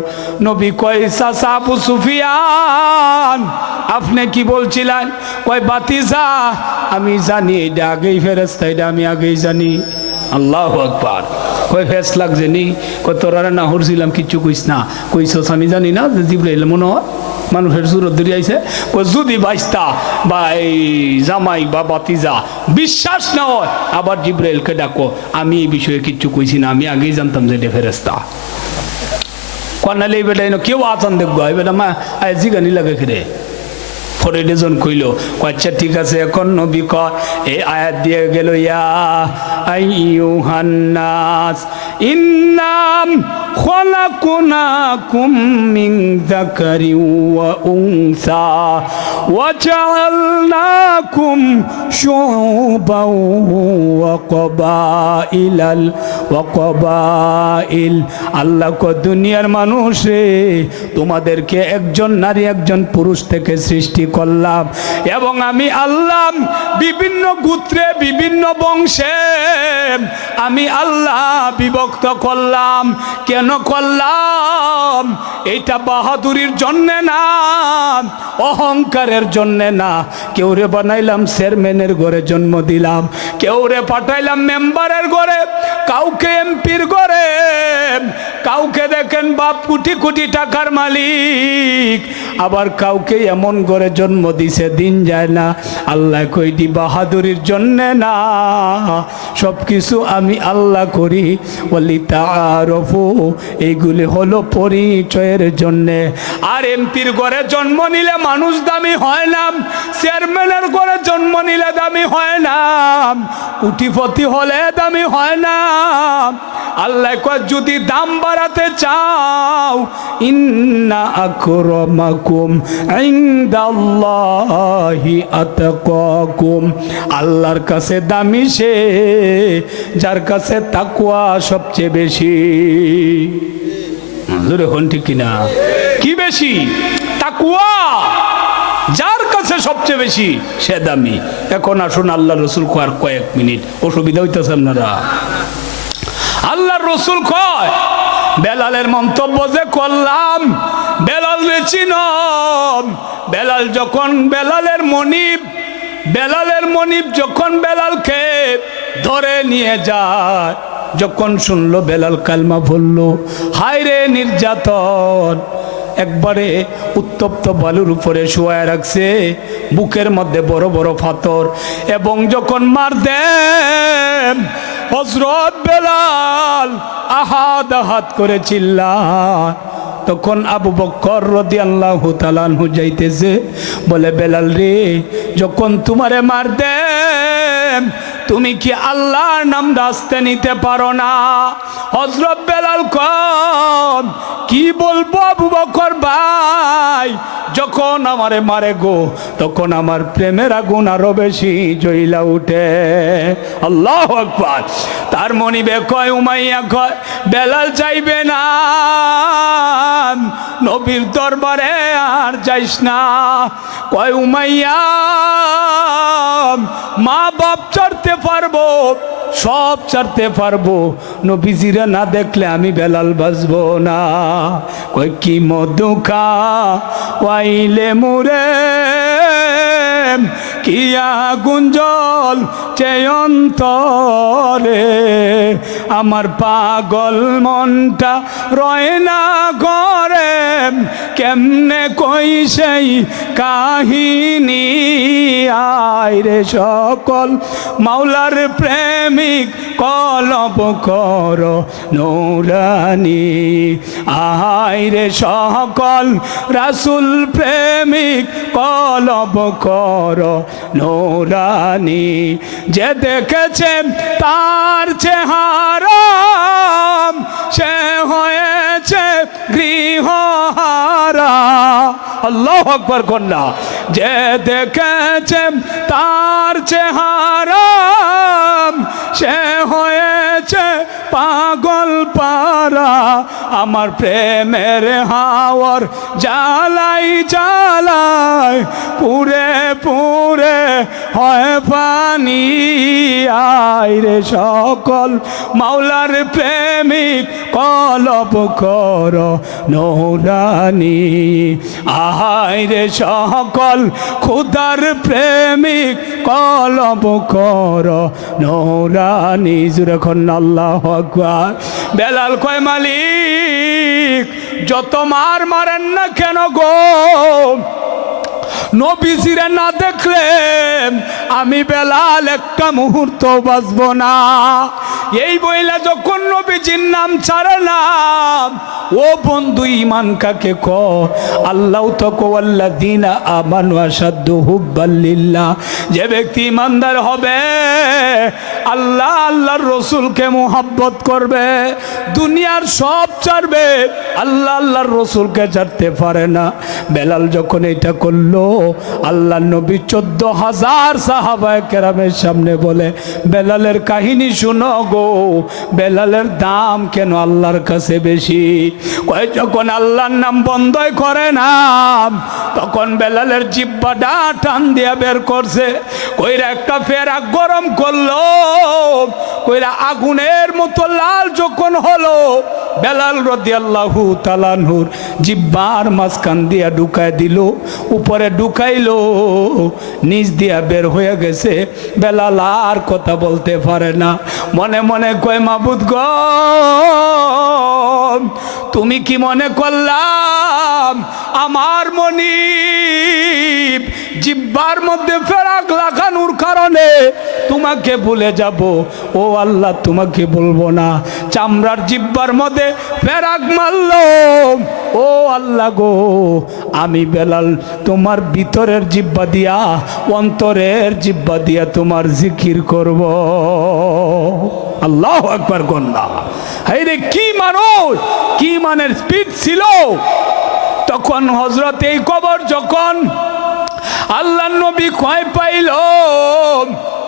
নবী কয় চাচা আবু সুফিয়ান আপনি কি বলছিলেন? কয় বাতিজা আমি জানি এটা আগেই ফেরেশতা, এটা আমি আগেই জানি। আল্লাহু আকবার। কয় ফেস লাগছে নি? কয় তোরা না হরছিলাম কিচ্ছু কইস না। কইছস আমি জানি না যে জিবরাইল মনে হয় মানুষের সুরত ধরে আইছে। যদি বাইস্তা বা এই জামাই বা বাতিজা বিশ্বাস না হয় আবার জিবরাইলকে ডাকো, আমি এই বিষয়ে কিচ্ছু কইছি না, আমি আগেই জানতাম যে এটা ফেরেশতা। কনালে এই বেটা কেউ আচান দেখবো এই বেটা মা জিগানি লাগে খেরে পরে দুজন কইল। আচ্ছা ঠিক আছে। এখন নবী কয় এই আয়াত দিয়ে গেল ইয়া আইয়ুহান নাস ইন্নাম খলাকনাকুম মিন যাকারিন ওয়া উনসা ওয়া জাআলনাকুম শুউবান ওয়া কবাইল। আল্লাহ কো দুনিয়ার মানুষে তোমাদেরকে একজন নারী একজন পুরুষ থেকে সৃষ্টি করলাম, এবং আমি আল্লাহ বিভিন্ন গোত্রে বিভিন্ন বংশে আমি আল্লাহ বিভক্ত করলাম। কেন করলাম? এটা বাহাদুরির জন্যে না, অহংকারের জন্যে না। কেউ রে বানাইলাম চেয়ারম্যানের ঘরে জন্ম দিলাম, কেউ রে পাঠাইলাম মেম্বারের ঘরে, কাউকে এমপির ঘরে, কাউকে দেখেন বাপ কোটি কোটি টাকার মালিক, আবার কাউকে এমন করে জন্ম দিছে দিন যায় না। আল্লাহ কইটি বাহাদুরির জন্যে না, সব কিছু আমি আল্লাহ করি। বলি তাআরফু, এইগুলি হলো পরিচয়ের জন্যে। আর এমপির ঘরে জন্ম নিলে মানুষ দামি হয় না, চেয়ারম্যানের ঘরে জন্ম নিলে দামি হয় না, কোটিপতি হলে দামি হয় না। আল্লাহ কয় যদি দাম বাড়াতে চাও, ইন্না আকরামাকুম ইনদাল্লাহি আতাকাকুম, আল্লাহর কাছে দামি সে যার কাছে তাকওয়া সবচেয়ে বেশি। জোরে হন ঠিক কিনা? কি বেশি? তাকওয়া। যার কাছে সবচেয়ে বেশি সে দামি। এখন আসুন আল্লাহ রসুল কয় কয়েক মিনিট, অসুবিধা হইতেছে আপনারা? আল্লাহর রসুল কয় বেলালের মন্তব্য যে করলাম, বেলাল রে চিনম। বেলাল যখন বেলালের মনিব যখন বেলালকে ধরে নিয়ে যায়, যখন শুনলো বেলাল কালমা বললো, হায় রে নির্যাতন। একবারে উত্তপ্ত বালুর উপরে শুয়ায় রাখছে, বুকের মধ্যে বড় বড় পাথর, এবং যখন মার দেন হযরত বেলাল আহাদ আহাদ করে চিল্লায়, তখন আবু বকর রাদিয়াল্লাহু তাআলা আনহু যাইতেছে, বলে বেলাল রে যখন তোমারে মার দেন তুমি কি আল্লাহর নাম রাস্তে নিতে পারো না? হযরত বেলাল কন কি বলবো আবু বকর ভাই, যখন আমারে মারে গো তখন আমার প্রেমের আগুন আরো বেশি জ্বলা উঠে। আল্লাহু আকবার। তার মনিবে কয় উমাইয়া কয় বেলাল যাইবে না, নবীর দরবারে আর যাইস না। কয় উমাইয়া মা বাপ ছাড়তে পারবো, সব ছাড়তে পারবো, নবীজিরা না দেখলে আমি বেলাল বাঁচবো না। কই কি মধু খাওয়াইলে মুরে, কি আগুন জ্বল চেয়ন্তরে, আমার পাগল মনটা রয় না ঘরে, কেমনে কই সেই কাহিনী। আয় রে সকল মাওলার প্রেমিক কলব কর নূরানী, আয় রে সকল রাসূল প্রেমিক কলব কর নূরানী। যে দেখেছে তার চেহারা সে হয়েছে গৃহহারা। আল্লাহু আকবার কন্যা। যে দেখেছে তার চেহারা সে হয়েছে পাগল পারা। আমার প্রেমের হাওয়ার জ্বালাই জ্বালাই পুরে পুরে হয় পানি। আয় রে সকল মাওলার প্রেমিক কলব কর নূরানী, আয় রে সকল খুদার প্রেমিক কলব কর নূরানী। যখন আল্লাহু আকবার। বেলাল কয় মালিক যত মার মারেন না কেন গো, নবীজিরে না দেখলে আমি বেলাল একটা মুহূর্ত বাঁচব না। এই বইলা যখন নবীজির নাম ছাড়ে না, ও বন্ধু ইমান কাকে ক? আল্লাহ তো কওয়াল্লাযীনা আমানু আশাদ্দু হুব্বাল লিল্লাহ। যে ব্যক্তি ইমানদার হবে আল্লাহ আল্লাহর রসুলকে মুহাব্বত করবে, দুনিয়ার সব ছাড়বে, আল্লাহ আল্লাহর রসুলকে ছাড়তে পারে না। বেলাল যখন এটা করলো, আল্লাহ নবী 14,000 সাহাবায়ে কেরামের সামনে বলে, বেলালের কাহিনী শুনো গো, বেলালের দাম কেন আল্লাহর কাছে বেশি। কয় যখন আল্লাহর নাম বন্ধই করে না, তখন বেলালের জিহ্বাটা টান দিয়া বের করছে, কইরা একটা ফেরাক গরম করলো, কইরা আগুনের মতো লাল যখন হলো, বেলাল রাদিয়াল্লাহু তাআলা আনহুর জিহ্বার মাঝখান দিয়া ঢুকায় দিল, উপরে ঢুকাইলো, নিচ দিয়া বের হয়ে গেছে। বেলাল আর কথা বলতে পারে না, মনে মনে কয় মাবুদ গো, তুমি কি মনে করলাম আমার মনিব জিহ্বার মধ্যে ফেরাক লাগানোর কারণে তোমাকে ভুলে যাব? ও আল্লাহ, তোমাকে বলবো না। চামড়ার জিহ্বার মধ্যে ফেরাক মারলো, ও আল্লাহ গো, আমি বেলাল তোমার ভিতরের জিহ্বা দিয়া, অন্তরের জিহ্বা দিয়া তোমার জিকির করব। আল্লাহু আকবার কন্যা। হায় রে কি মানুষ, কি মানের স্পিড ছিল। তখন হযরত এই কবর যখন আল্লাহর নবী কয় পাইল,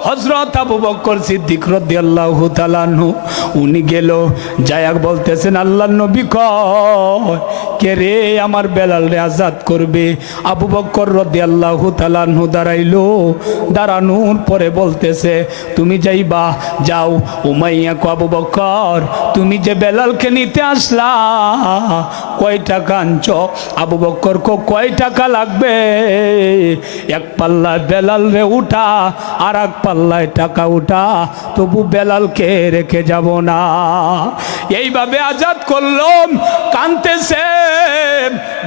হযরত আবু বকর সিদ্দিক রাদিয়াল্লাহু তাআলা আনহু উনি গেল, যায়া বলতেছেন আল্লাহর নবী কয় কে রে আমার বেলাল রে আজাদ করবে। আবু বকর রাদিয়াল্লাহু তাআলা আনহু দাঁড়াইলো, দাঁড়ানোর পরে বলতেছে তুমি যাইবা, যাও। উমাইয়া কয় আবু বকর তুমি যে বেলালকে নিতে আসলা কয় টাকা আনছ? আবু বকর কয় টাকা লাগবে? এক পাল্লা বেলাল রে উঠা আর এক পাল্লায় টাকা উঠা, তবু বেলালকে রেখে যাব না। এইভাবে আজাদ করলাম, কানতেছে,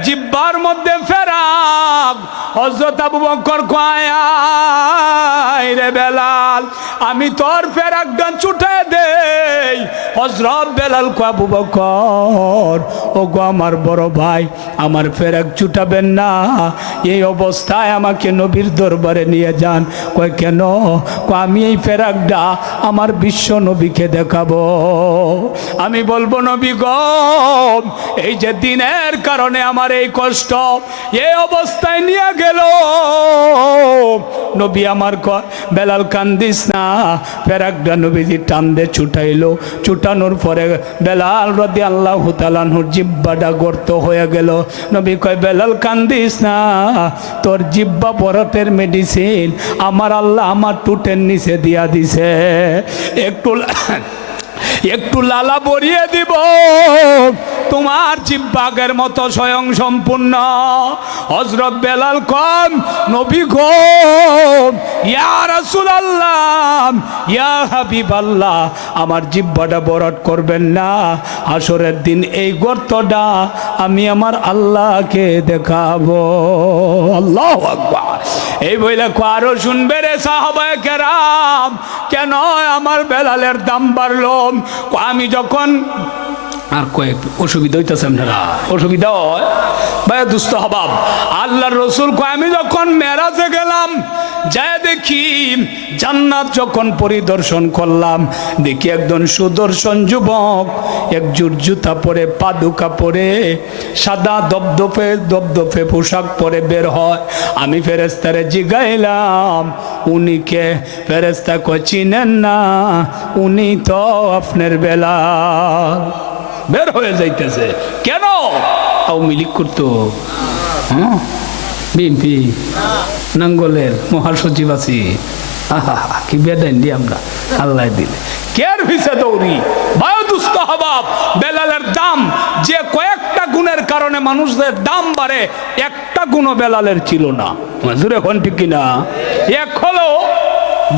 জিহ্বার মধ্যে ফেরাক। হযরত আবু বকর কয় আয় রে বেলাল, আমি তোর ফেরাকটা ছুটে দেই। হযরত বেলাল কয় আবু বকর ও গো আমার বড় ভাই, আমার ফেরাক ছুটাবেন না, এই অবস্থায় আমাকে নবীর দরবারে নিয়ে যান। কয় কেন? আমি এই ফেরাকটা আমার বিশ্ব নবীকে দেখাবো, আমি বলবো নবী গো, এই যে দিনের কারণে আমার এই কষ্ট, এই অবস্থায় নিয়ে গেল নবী আমার বেলাল কান্দিস না। ফেরাকটা নবীজি টান দিয়ে ছুটাইলো, ছুটানোর পরে বেলাল রাদিয়াল্লাহু তাআলা আনহুর জিহ্বাটা গর্ত হয়ে গেল। নবী কয় বেলাল কান্দিস না, তোর জিহ্বা বরতের মেডিসিন আমার আল্লাহ আমার টুটের নিচে দিয়া দিছে, একটু লালা বরিয়ে দিব, তোমার জিহ্বাগের মতো স্বয়ং সম্পূর্ণ। হযরত বেলাল কম নবী গো, ইয়া রাসূলুল্লাহ, ইয়া হাবিবাল্লাহ, আমার জিহ্বাটা বরট করবেন না। হাসরের দিন এই গর্তটা আমি আমার আল্লাহকে দেখাবো। আল্লাহু আকবার। এই বইলে আরো শুনবে রে সাহাবায়ে কেরাম, কেন আমার বেলালের দাম বাড়লো? আমি যখন আর কয়েক অসুবিধা হইতেছে, আপনারা অসুবিধা হয় ভাই দুস্থ হবাব। আল্লাহর রসুল আমি যখন মেরাজে গেলাম, যায় দেখি জান্নাত যখন পরিদর্শন করলাম, দেখি একজন সুদর্শন যুবক একজোট জুতা পরে, পাদুকা পরে, সাদা দপদপে দপদপে পোশাক পরে বের হয়। আমি ফেরেশতারে জিগাইলাম উনিকে? ফেরেশতা কয় চিনেন না, উনি তো আপনার বেলাল। বের হয়ে যাইতেছে কেন? আওয়ামী লীগ করতো, বিএনপি নাঙ্গলের মহাসচিব আছি। আহা কি বেদাইন দি আমরা, আল্লাহ দিলে কের ভিসে দৌড়ি। বায়ু দুস্থ হবাব, বেলালের দাম যে কয়েকটা গুণের কারণে মানুষদের দাম বাড়ে, একটা গুণও বেলালের ছিল না। মাজুর এখন ঠিক কিনা? এক হলো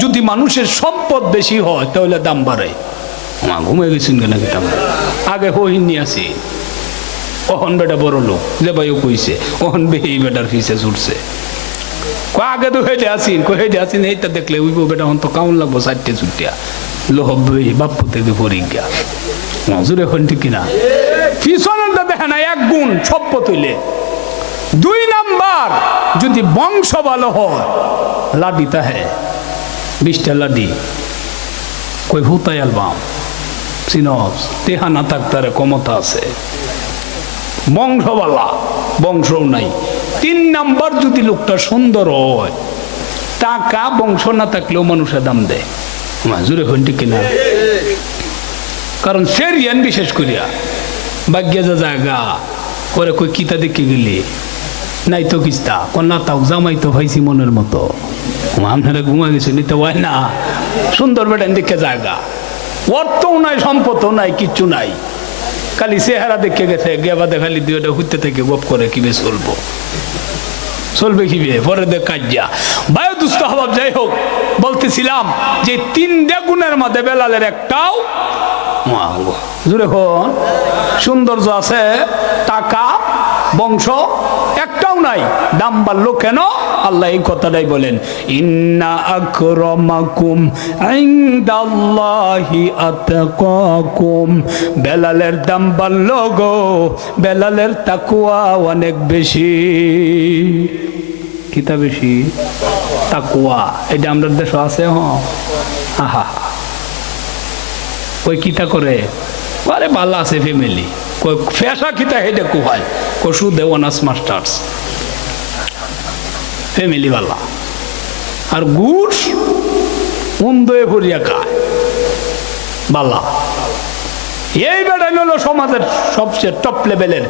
যদি মানুষের সম্পদ বেশি হয় তাহলে দাম বাড়ে। ঘুমে গেছেন কেন? আগে হইনি আসি, ওহন বেটা বড় লোক যে ভাইও কইছে, ওহন বেহি বেটার ফিসে ছুটছে। আগে তো হেঁটে আসিন, হেঁটে আসিন, এইটা দেখলে ওই বেটা হন তো কাউন লাগবো চারটে ছুটিয়া লোহ বাপ্পু থেকে পরীক্ষা। মজুর এখন ঠিক কিনা? পিছনটা দেখে না এক গুণ সভ্য তুলে। 2 নাম্বার, যদি বংশ ভালো হয়, লাডি তাহে 20টা লাডি কই হুতাই আলবাম সিনস তেহানা তাক্তারে ক্ষমতা আছে, বংশবালা, বংশও নাই। 3 নাম্বার, যদি লোকটা সুন্দর হয়, টাকা বংশ না থাকলেও মানুষের দাম দেয়। মাজুরে হন ঠিক কিনা? কারণ সেরিয়ান বিশেষ করিয়া ভাগ্যে যা জায়গা করে কই কিতা দেখে গেলি নাই তো কিস্তা কন্যা তাও জামাই তো ভাইছি মনের মতো। আপনারা ঘুমা গেছে নিতে হয় না, সুন্দর বেটান দেখে জায়গা, অর্থও নাই, সম্পদও নাই, কিচ্ছু নাই, খালি চেহারা দেখে গেছে। গেবাদে খালি 2টা হুইতে থেকে গপ করে কিবে চলবো, চলবে কিবে পরে দেখ কাজ্যা। বায়ু দুস্থ হবাব। যাই হোক, বলতেছিলাম যে 3 গুণের মধ্যে বেলালের একটাও জুড়ে হন সৌন্দর্য আছে, টাকা বংশ একটাও নাই, দাম বাড়লো কেন? আল্লাহ এই কথাটাই বলেন, ইন্না আকরামাকুম ইনদাল্লাহি আতকাকুম। বেলালের দাম বাড়লো গো, বেলালের তাকওয়া অনেক বেশি। কিতা বেশি? তাকওয়া। এটা আমাদের দেশে আছে। হ্যাঁ, ওই কিতা করে, আরে ভালো আছে ফ্যামিলি, কই ফেসা কিতা হেডে কুহায়, কসু দেওয়ানাস মাস্টার্স ফ্যামিলি বালা, আর গুড় উন্দয়ে ভরিয়া খায় বালা। এই বেটাই হলো সমাজের সবচেয়ে টপ লেভেলের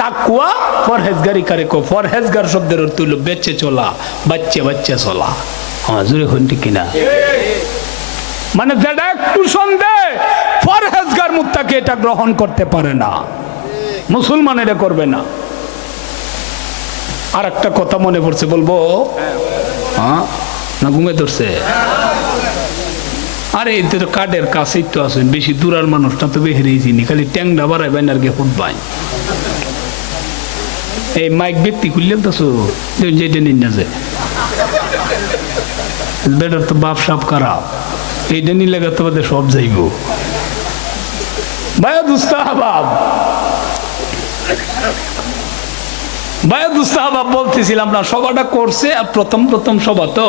তাকওয়া। পরহেজগারি কারে কো? পরহেজগার শব্দের অর্থ হলো বেঁচে চলা, বাচ্চা বাচ্চা চলা। হ্যাঁ, জোরে হন ঠিক কিনা? মানে যেটা একটু সন্দেহ, পরহেজগার মুত্তাকি এটা গ্রহণ করতে পারে না, মুসলমান এটা করবে না। আর একটা কথা মনে পড়ছে, বলবো? হ্যাঁ না, ঘুমে ধরছে? আরে এতে তো কাঠের কাছেই তো আছেন, বেশি দূরার মানুষটা তো বেহেরেই চিনি, খালি ট্যাংটা বাড়াইবেন আর গে ফুটবাই। এই মাইক ব্যক্তি খুললেন তো যেটা নিন না, যে বেটার তো বাপ সাপ খারাপ, এইটা নিলে তোমাদের সব যাইব। ভাইয়া দুস্তাহাবাব, ভাইয়া দুস্তাহাবাব বলতেছিলাম না, সভাটা করছে আর প্রথম সভা তো,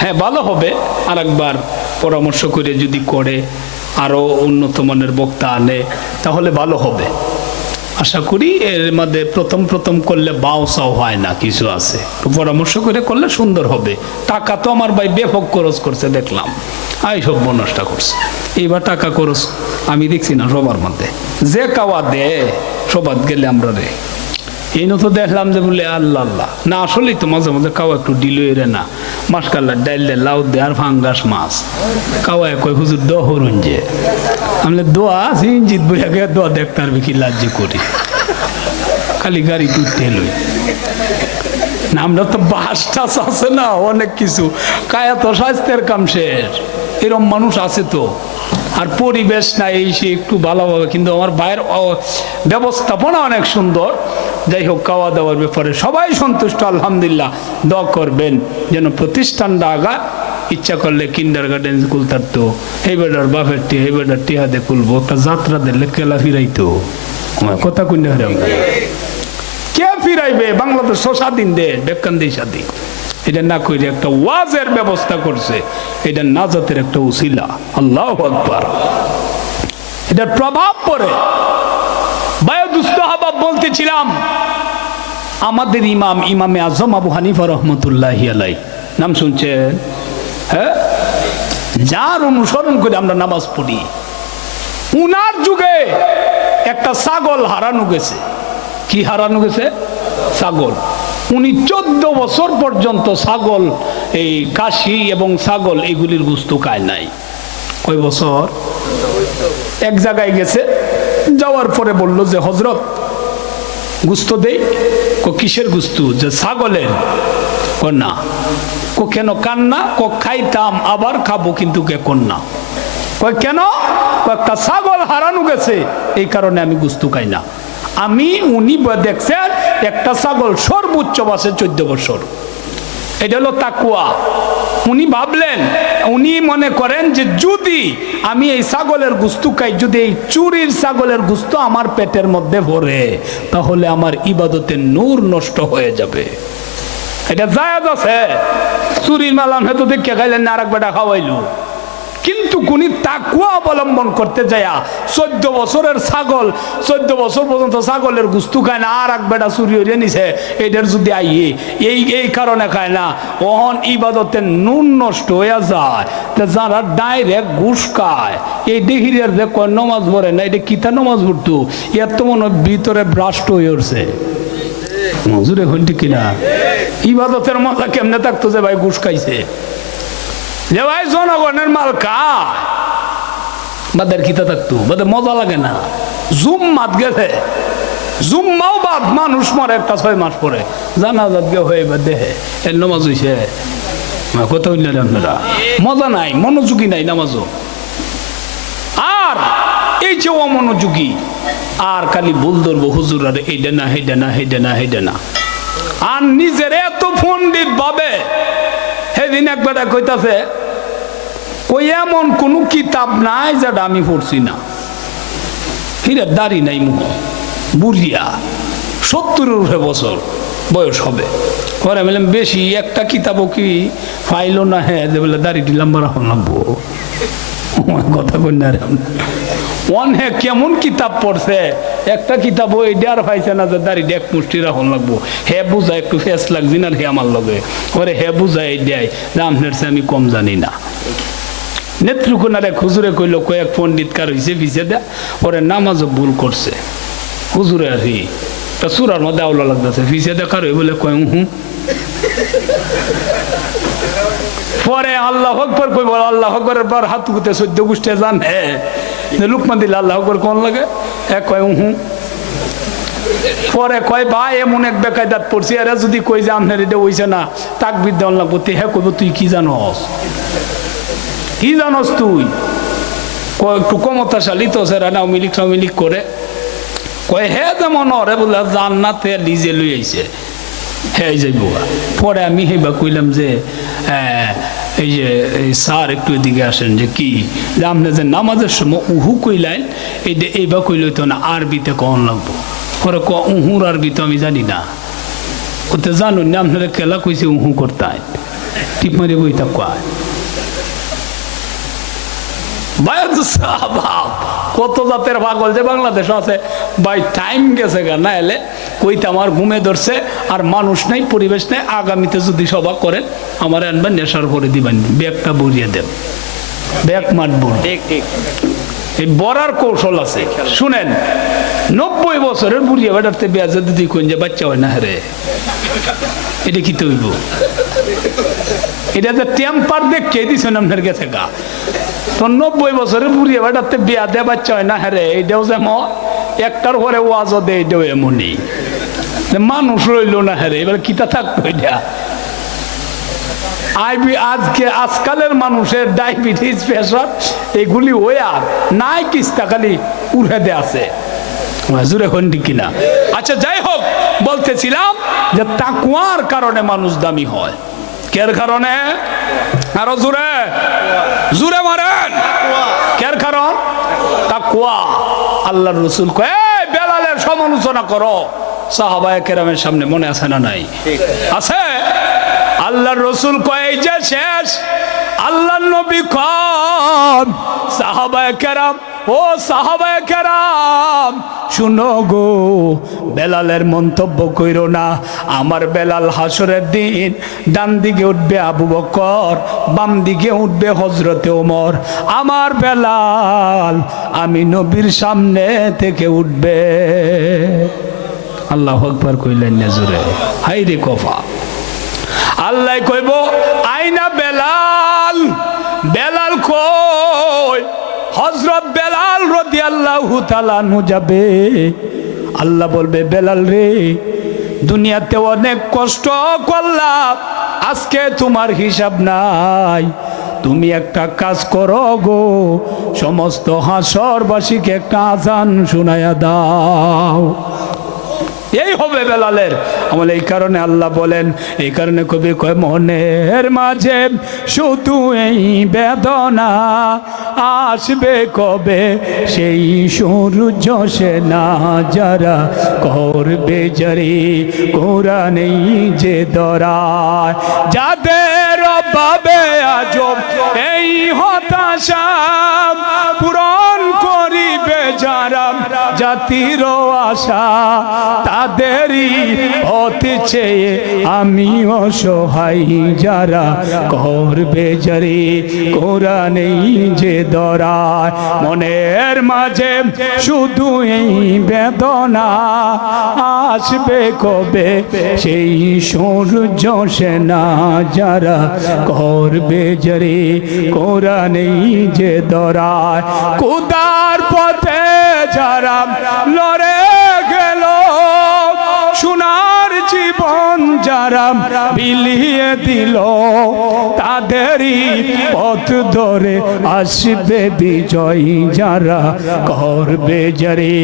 হ্যাঁ ভালো হবে। আর একবার পরামর্শ করে যদি করে, আরো উন্নত মানের বক্তা আনে, তাহলে ভালো হবে আশা করি। এর মধ্যে প্রথম করলে বাও চাও হয় না, কিছু আছে, পরামর্শ করে করলে সুন্দর হবে। টাকা তো আমার ভাই ব্যাপক খরচ করছে দেখলাম, আই সব নষ্ট করছে। এইবার টাকা খরচ আমি দেখছি না সবার মধ্যে, যে কাওয়া দে সবার গেলে আমরা রে এই তো দেখলাম যে বলে আল্লাহ আল্লাহ না, আসলেই তো মাঝে মাঝে কাওয়া একটু ডিলো এরে না, মাসকাল্লা ডাইল দে, লাউ দে, আর ফাঙ্গাস মাছ কাওয়া কই হুজুর দোয়া হরুন যে আমি দোয়া ইঞ্জিত বইয়াকে দোয়া দেখতে পারবে কি লাজ্জি করি, খালি গাড়ি তুলতে লই না। আমরা তো বাস টাস আছে না অনেক কিছু, কায়া তো স্বাস্থ্যের কাম শেষ, এরম মানুষ আছে তো। আর পরিবেশ না এই সে একটু ভালোভাবে, কিন্তু আমার ভাইয়ের ব্যবস্থাপনা অনেক সুন্দর। যাই হোক, খাওয়া দাওয়ার ব্যাপারে সবাই সন্তুষ্ট আলহামদুলিল্লাহ। দোয়া করবেন যেন প্রতিষ্ঠানটা আগা, ইচ্ছা করলে কিন্ডার গার্ডেন খুলতার তো, এই বেটার বাপের টিয়া এই বেটার টিহাতে খুলবো, একটা যাত্রা দিলে কেলা ফিরাইতো কথা কুন্ডা কে ফিরাইবে? বাংলাদেশ স্বাধীন দেশ, বেকান্দি স্বাধীন, এটা না করে একটা ওয়াজের ব্যবস্থা করছে, এটা নাজাতের একটা উসিলা। আল্লাহু আকবার, এটার প্রভাব পড়ে। বায়ুদুস্তাহাবাব বলতেছিলাম, আমাদের ইমামে আজম আবু হানিফা রহমতুল্লাহি আলাইহি নাম শুনছেন? হ্যাঁ, যার অনুসরণ করে আমরা নামাজ পড়ি, উনার যুগে একটা ছাগল হারানো গেছে। কি হারানো গেছে? ছাগল। উনি 14 বছর পর্যন্ত ছাগল, এই কাশি এবং ছাগল এগুলির গুস্তু খায় নাই। কয় বছর? এক জায়গায় গেছে, যাওয়ার পরে বলল যে হযরত গুস্ত দেই। কিসের গুস্তু? যে ছাগলের। না। কেন কান্না? খাইতাম আবার খাবো, কিন্তু এখন না। কেন? একটা ছাগল হারানো গেছে, এই কারণে আমি গুস্তু খাই না। উনি দেখছেন একটা ছাগল সর্বোচ্চ বাসে 14 বছর, এটা হলো তাকওয়া। উনি ভাবলেন, উনি মনে করেন যে যদি আমি এই ছাগলের গুস্তু খাই, যদি এই চুরির ছাগলের গুস্ত আমার পেটের মধ্যে ভরে, তাহলে আমার ইবাদতের নূর নষ্ট হয়ে যাবে। এটা জায়েজ আছে। চুরির মালাম হেতু দেখে খাইলেন না, আর একবার খাওয়াইলো। কিন্তু কোনি তাকওয়া অবলম্বন করতে যায়া 14 বছরের ছাগল, 14 বছর পর্যন্ত ছাগলের গুস্তু খায় না, আর এক বেটা চুরি হয়ে নিছে, এটার যদি আইয়ে এই কারণে খায় না, ওহন ইবাদতের নুন নষ্ট হয়ে যায়। তা যারা ডাইরেক্ট ঘুষ খায়, এই দেহিরের যে নমাজ পড়ে না, এটা কিতা নমাজ পড়তো, এর তো মনে ভিতরে ব্রাস্ট হয়ে উঠছে। মজুরে হইটি কিনা? ইবাদতের মজা কেমনে থাকতো যে ভাই ঘুষ খাইছে, যে ভাই জনগণের মাল খায়, বাদের খিতা থাকতো, বাদের মজা লাগে না। জুম্মাত গেছে, জুম্মাও বাদ, মানুষ মরে একটা 6 মাস পরে, জানাজাত গে হয়ে বা দেহে এর নামাজ হইছে। কথা বললেন আপনারা, মজা নাই, মনোযোগী নাই নামাজও। আর এই যে অমনোযোগী, আর খালি ভুল ধরবো হুজুর, আর এইটা না হেডে না হেডে না হেডে না, আর নিজের এত পণ্ডিত ভাবে। সেদিন একবার কইতাছে, কই এমন কোন কিতাব নাই যেটা আমি পড়ছি না। হিরে দাড়ি নাই, মুখ বুড়িয়া, 70 বছর বয়স হবে। পরে বললাম বেশি একটা কিতাবও কি ফাইলো না? হ্যাঁ, যে বলে দাড়িটি লম্বা রাখুন লাগবো। কথা কই না রে, অনেক কেমন কিতাব পড়ছে, একটা কিতাবও এইটা আর পাইছে না যে দাড়িটা এক মুষ্টি রাখুন লাগবো। হে বুঝা একটু ফেস লাগছি না, হে আমার লগে ওরে হে বুঝা এই দেয় যে আপনার সে আমি কম জানি না। নেত্রকোনার এক হুজুরে কইল, কয়েক পণ্ডিত কার হয়েছে পিছিয়ে দেয়, ওরে নামাজও ভুল করছে। হুজুরে আর হি তা সুরার মধ্যে আওলা লাগতেছে, পিছিয়ে দেখার হয়ে বলে কয় হুঁ। পরে আল্লাহ আকবার কই, বল আল্লাহ আকবরের পর হাত গুতে 14 গোষ্ঠী জানে লুকমান দিলে আল্লাহ আকবর কোন লাগে, এক কয় হুঁ। পরে কয় ভাই এমন এক বেকায়দাত পড়ছি, এরা যদি কই যে আপনার এটা হইছে না, তাকবীর দেওয়ান লাগবো। হ্যাঁ কইব, তুই কি জানস? কি জানস তুই? একটু ক্ষমতাশালী তো সেরা আওয়ামী লীগ করে। কয় হে যেমন ওরে বলে জান্নাতে লিজে লই আইছে, হ্যাঁ যাইব। পরে আমি হেবা কইলাম যে এই যে স্যার একটু এদিকে আসেন, যে কি যে আপনি যে নামাজের সময় উহু কইলেন, এইবা কইলে তো না, আরবিতে কন লাগবো। পরে উহুর আরবি তো আমি জানি না। ওতে জানুন না, আপনারা কেলা কইছে উহু করতে টিপ মারি বইটা কয়। কত জাতের পাগল যে বাংলাদেশ আছে ভাই। টাইম গেছে গা, না এলে কইতে আমার ঘুমে ধরছে, আর মানুষ নাই, পরিবেশ নেই। আগামীতে যদি সভা করেন, আমার আনবেন, নেশার করে দিবেন, ব্যাগটা বরিয়ে দেন, ব্যাগ মাঠবো। এই বড়ার কৌশল আছে, শুনেন। 90 বছরের বুড়ি বেটাতে বিয়া যদি তুই কোন যে বাচ্চা হয় না রে, এটা কি তৈব? এটা যে টেম্পার দেখে দিছেন আপনার কাছে গা। তো 90 বছরের বুড়ি বেটাতে বিয়া দেয়া বাচ্চা হয় না রে, এটাও যেমন একটার পরে ওয়াজও দেয়, এটাও এমনই মানুষ রইল না হ্যাঁ। এবার কিতা থাকতো এটা? আজকে আজকালের মানুষের ডায়াবেটিস, প্রেসার এগুলি ওই আর নাই, কিস্তা খালি উড়ে আছে জুড়ে হন্ডি কিনা। আচ্ছা যাই হোক, বলতেছিলাম যে তাকওয়ার কারণে মানুষ দামি হয়। কের কারণে? আরো জুড়ে জুড়ে মারেন। কের কারণ? তাকওয়া। আল্লাহর রাসূল কয় বেলালের সমালোচনা করো সাহাবায়ে কেরামের সামনে, মনে আছে না নাই? আছে। আল্লাহর রাসূল কয় এই যে শেষ, আল্লাহর নবী কন সাহাবায়ে কেরাম, ও সাহাবায়ে কেরাম শুনো গো, বেলালের মন্তব্য কইরো না। আমার বেলাল হাসরের দিন ডান দিকে উঠবে আবু বকর, বাম দিকে উঠবে হযরতে ওমর। আমার বেলাল আমি নবীর সামনে থেকে উঠবে। আল্লাহু আকবার কইলেন না জোরে, হাই রে কফা। আল্লাহ কইব আইনা বেলাল, বেলাল কই? হযরত বেলাল রাদিয়াল্লাহু তাআলা আনহু যাবে। আল্লাহ বলবে বেলাল রে, দুনিয়াতে অনেক কষ্ট করলাম, আজকে তোমার হিসাব নাই। তুমি একটা কাজ করো গো, সমস্ত হাসরবাসীকে একটা আযান শুনায়া দাও। এই হবে বেলালের আমল। এই কারণে আল্লাহ বলেন, এই কারণে কবি কয় মনের মাঝে শুধু এই বেদনা, আসবে কবে সেই সূর্য সে না যারা করবে জারি কোরআনেই যে দরায়। যাদের অভাবে আজব এই হতাশা পূরণ করিবে যারা জাতির আশা, তাদেরই হতে চেয়ে আমি অসহায় যারা করবে জারি কোরআনেই যে দরায়। মনের মাঝে শুধু এই বেদনা, আসবে কবে সেই সূর্য সে না যারা করবে জারি কোরআনেই যে দরায়। খোদার পথে যারা লড়ে গেল, সোনার জীবন যারা বিলিয়ে দিল, তাদেরই পথ ধরে আসবে বিজয় যারা করবে জারি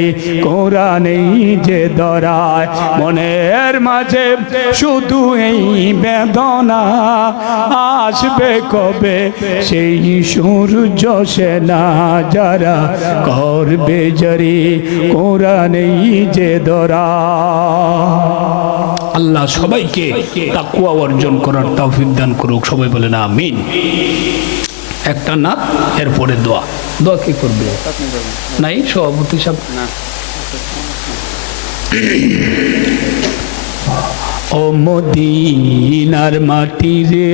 কোরআনেই যে দরায়। মনের মাঝে শুধু এই বেদনা, আসবে কবে সেই সূর্য সে না যারা করবে জারি কোরআনেই যে দরায়। আল্লাহ সবাইকে তাকওয়া অর্জন করার তৌফিক দান করুক। সবাই বলেন আমিন। একটা না, এরপরে দোয়া। দোয়া কি করবে? নাই সভাপতি সাহেব না। ও মদিনার মাটি রে,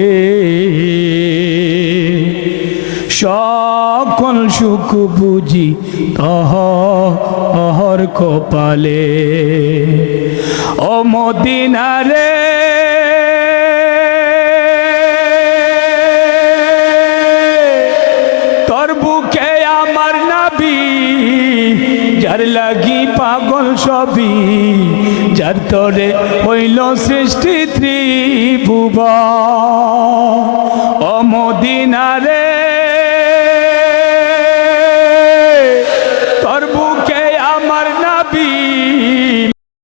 সকল সুখ বুঝি তহর কপালে। ও মদিনা রে, তোর বুকে আমার নবী, যার লাগি পাগল সবই, যার তরে হইল সৃষ্টি ত্রিভুবন। ও মদিনা রে,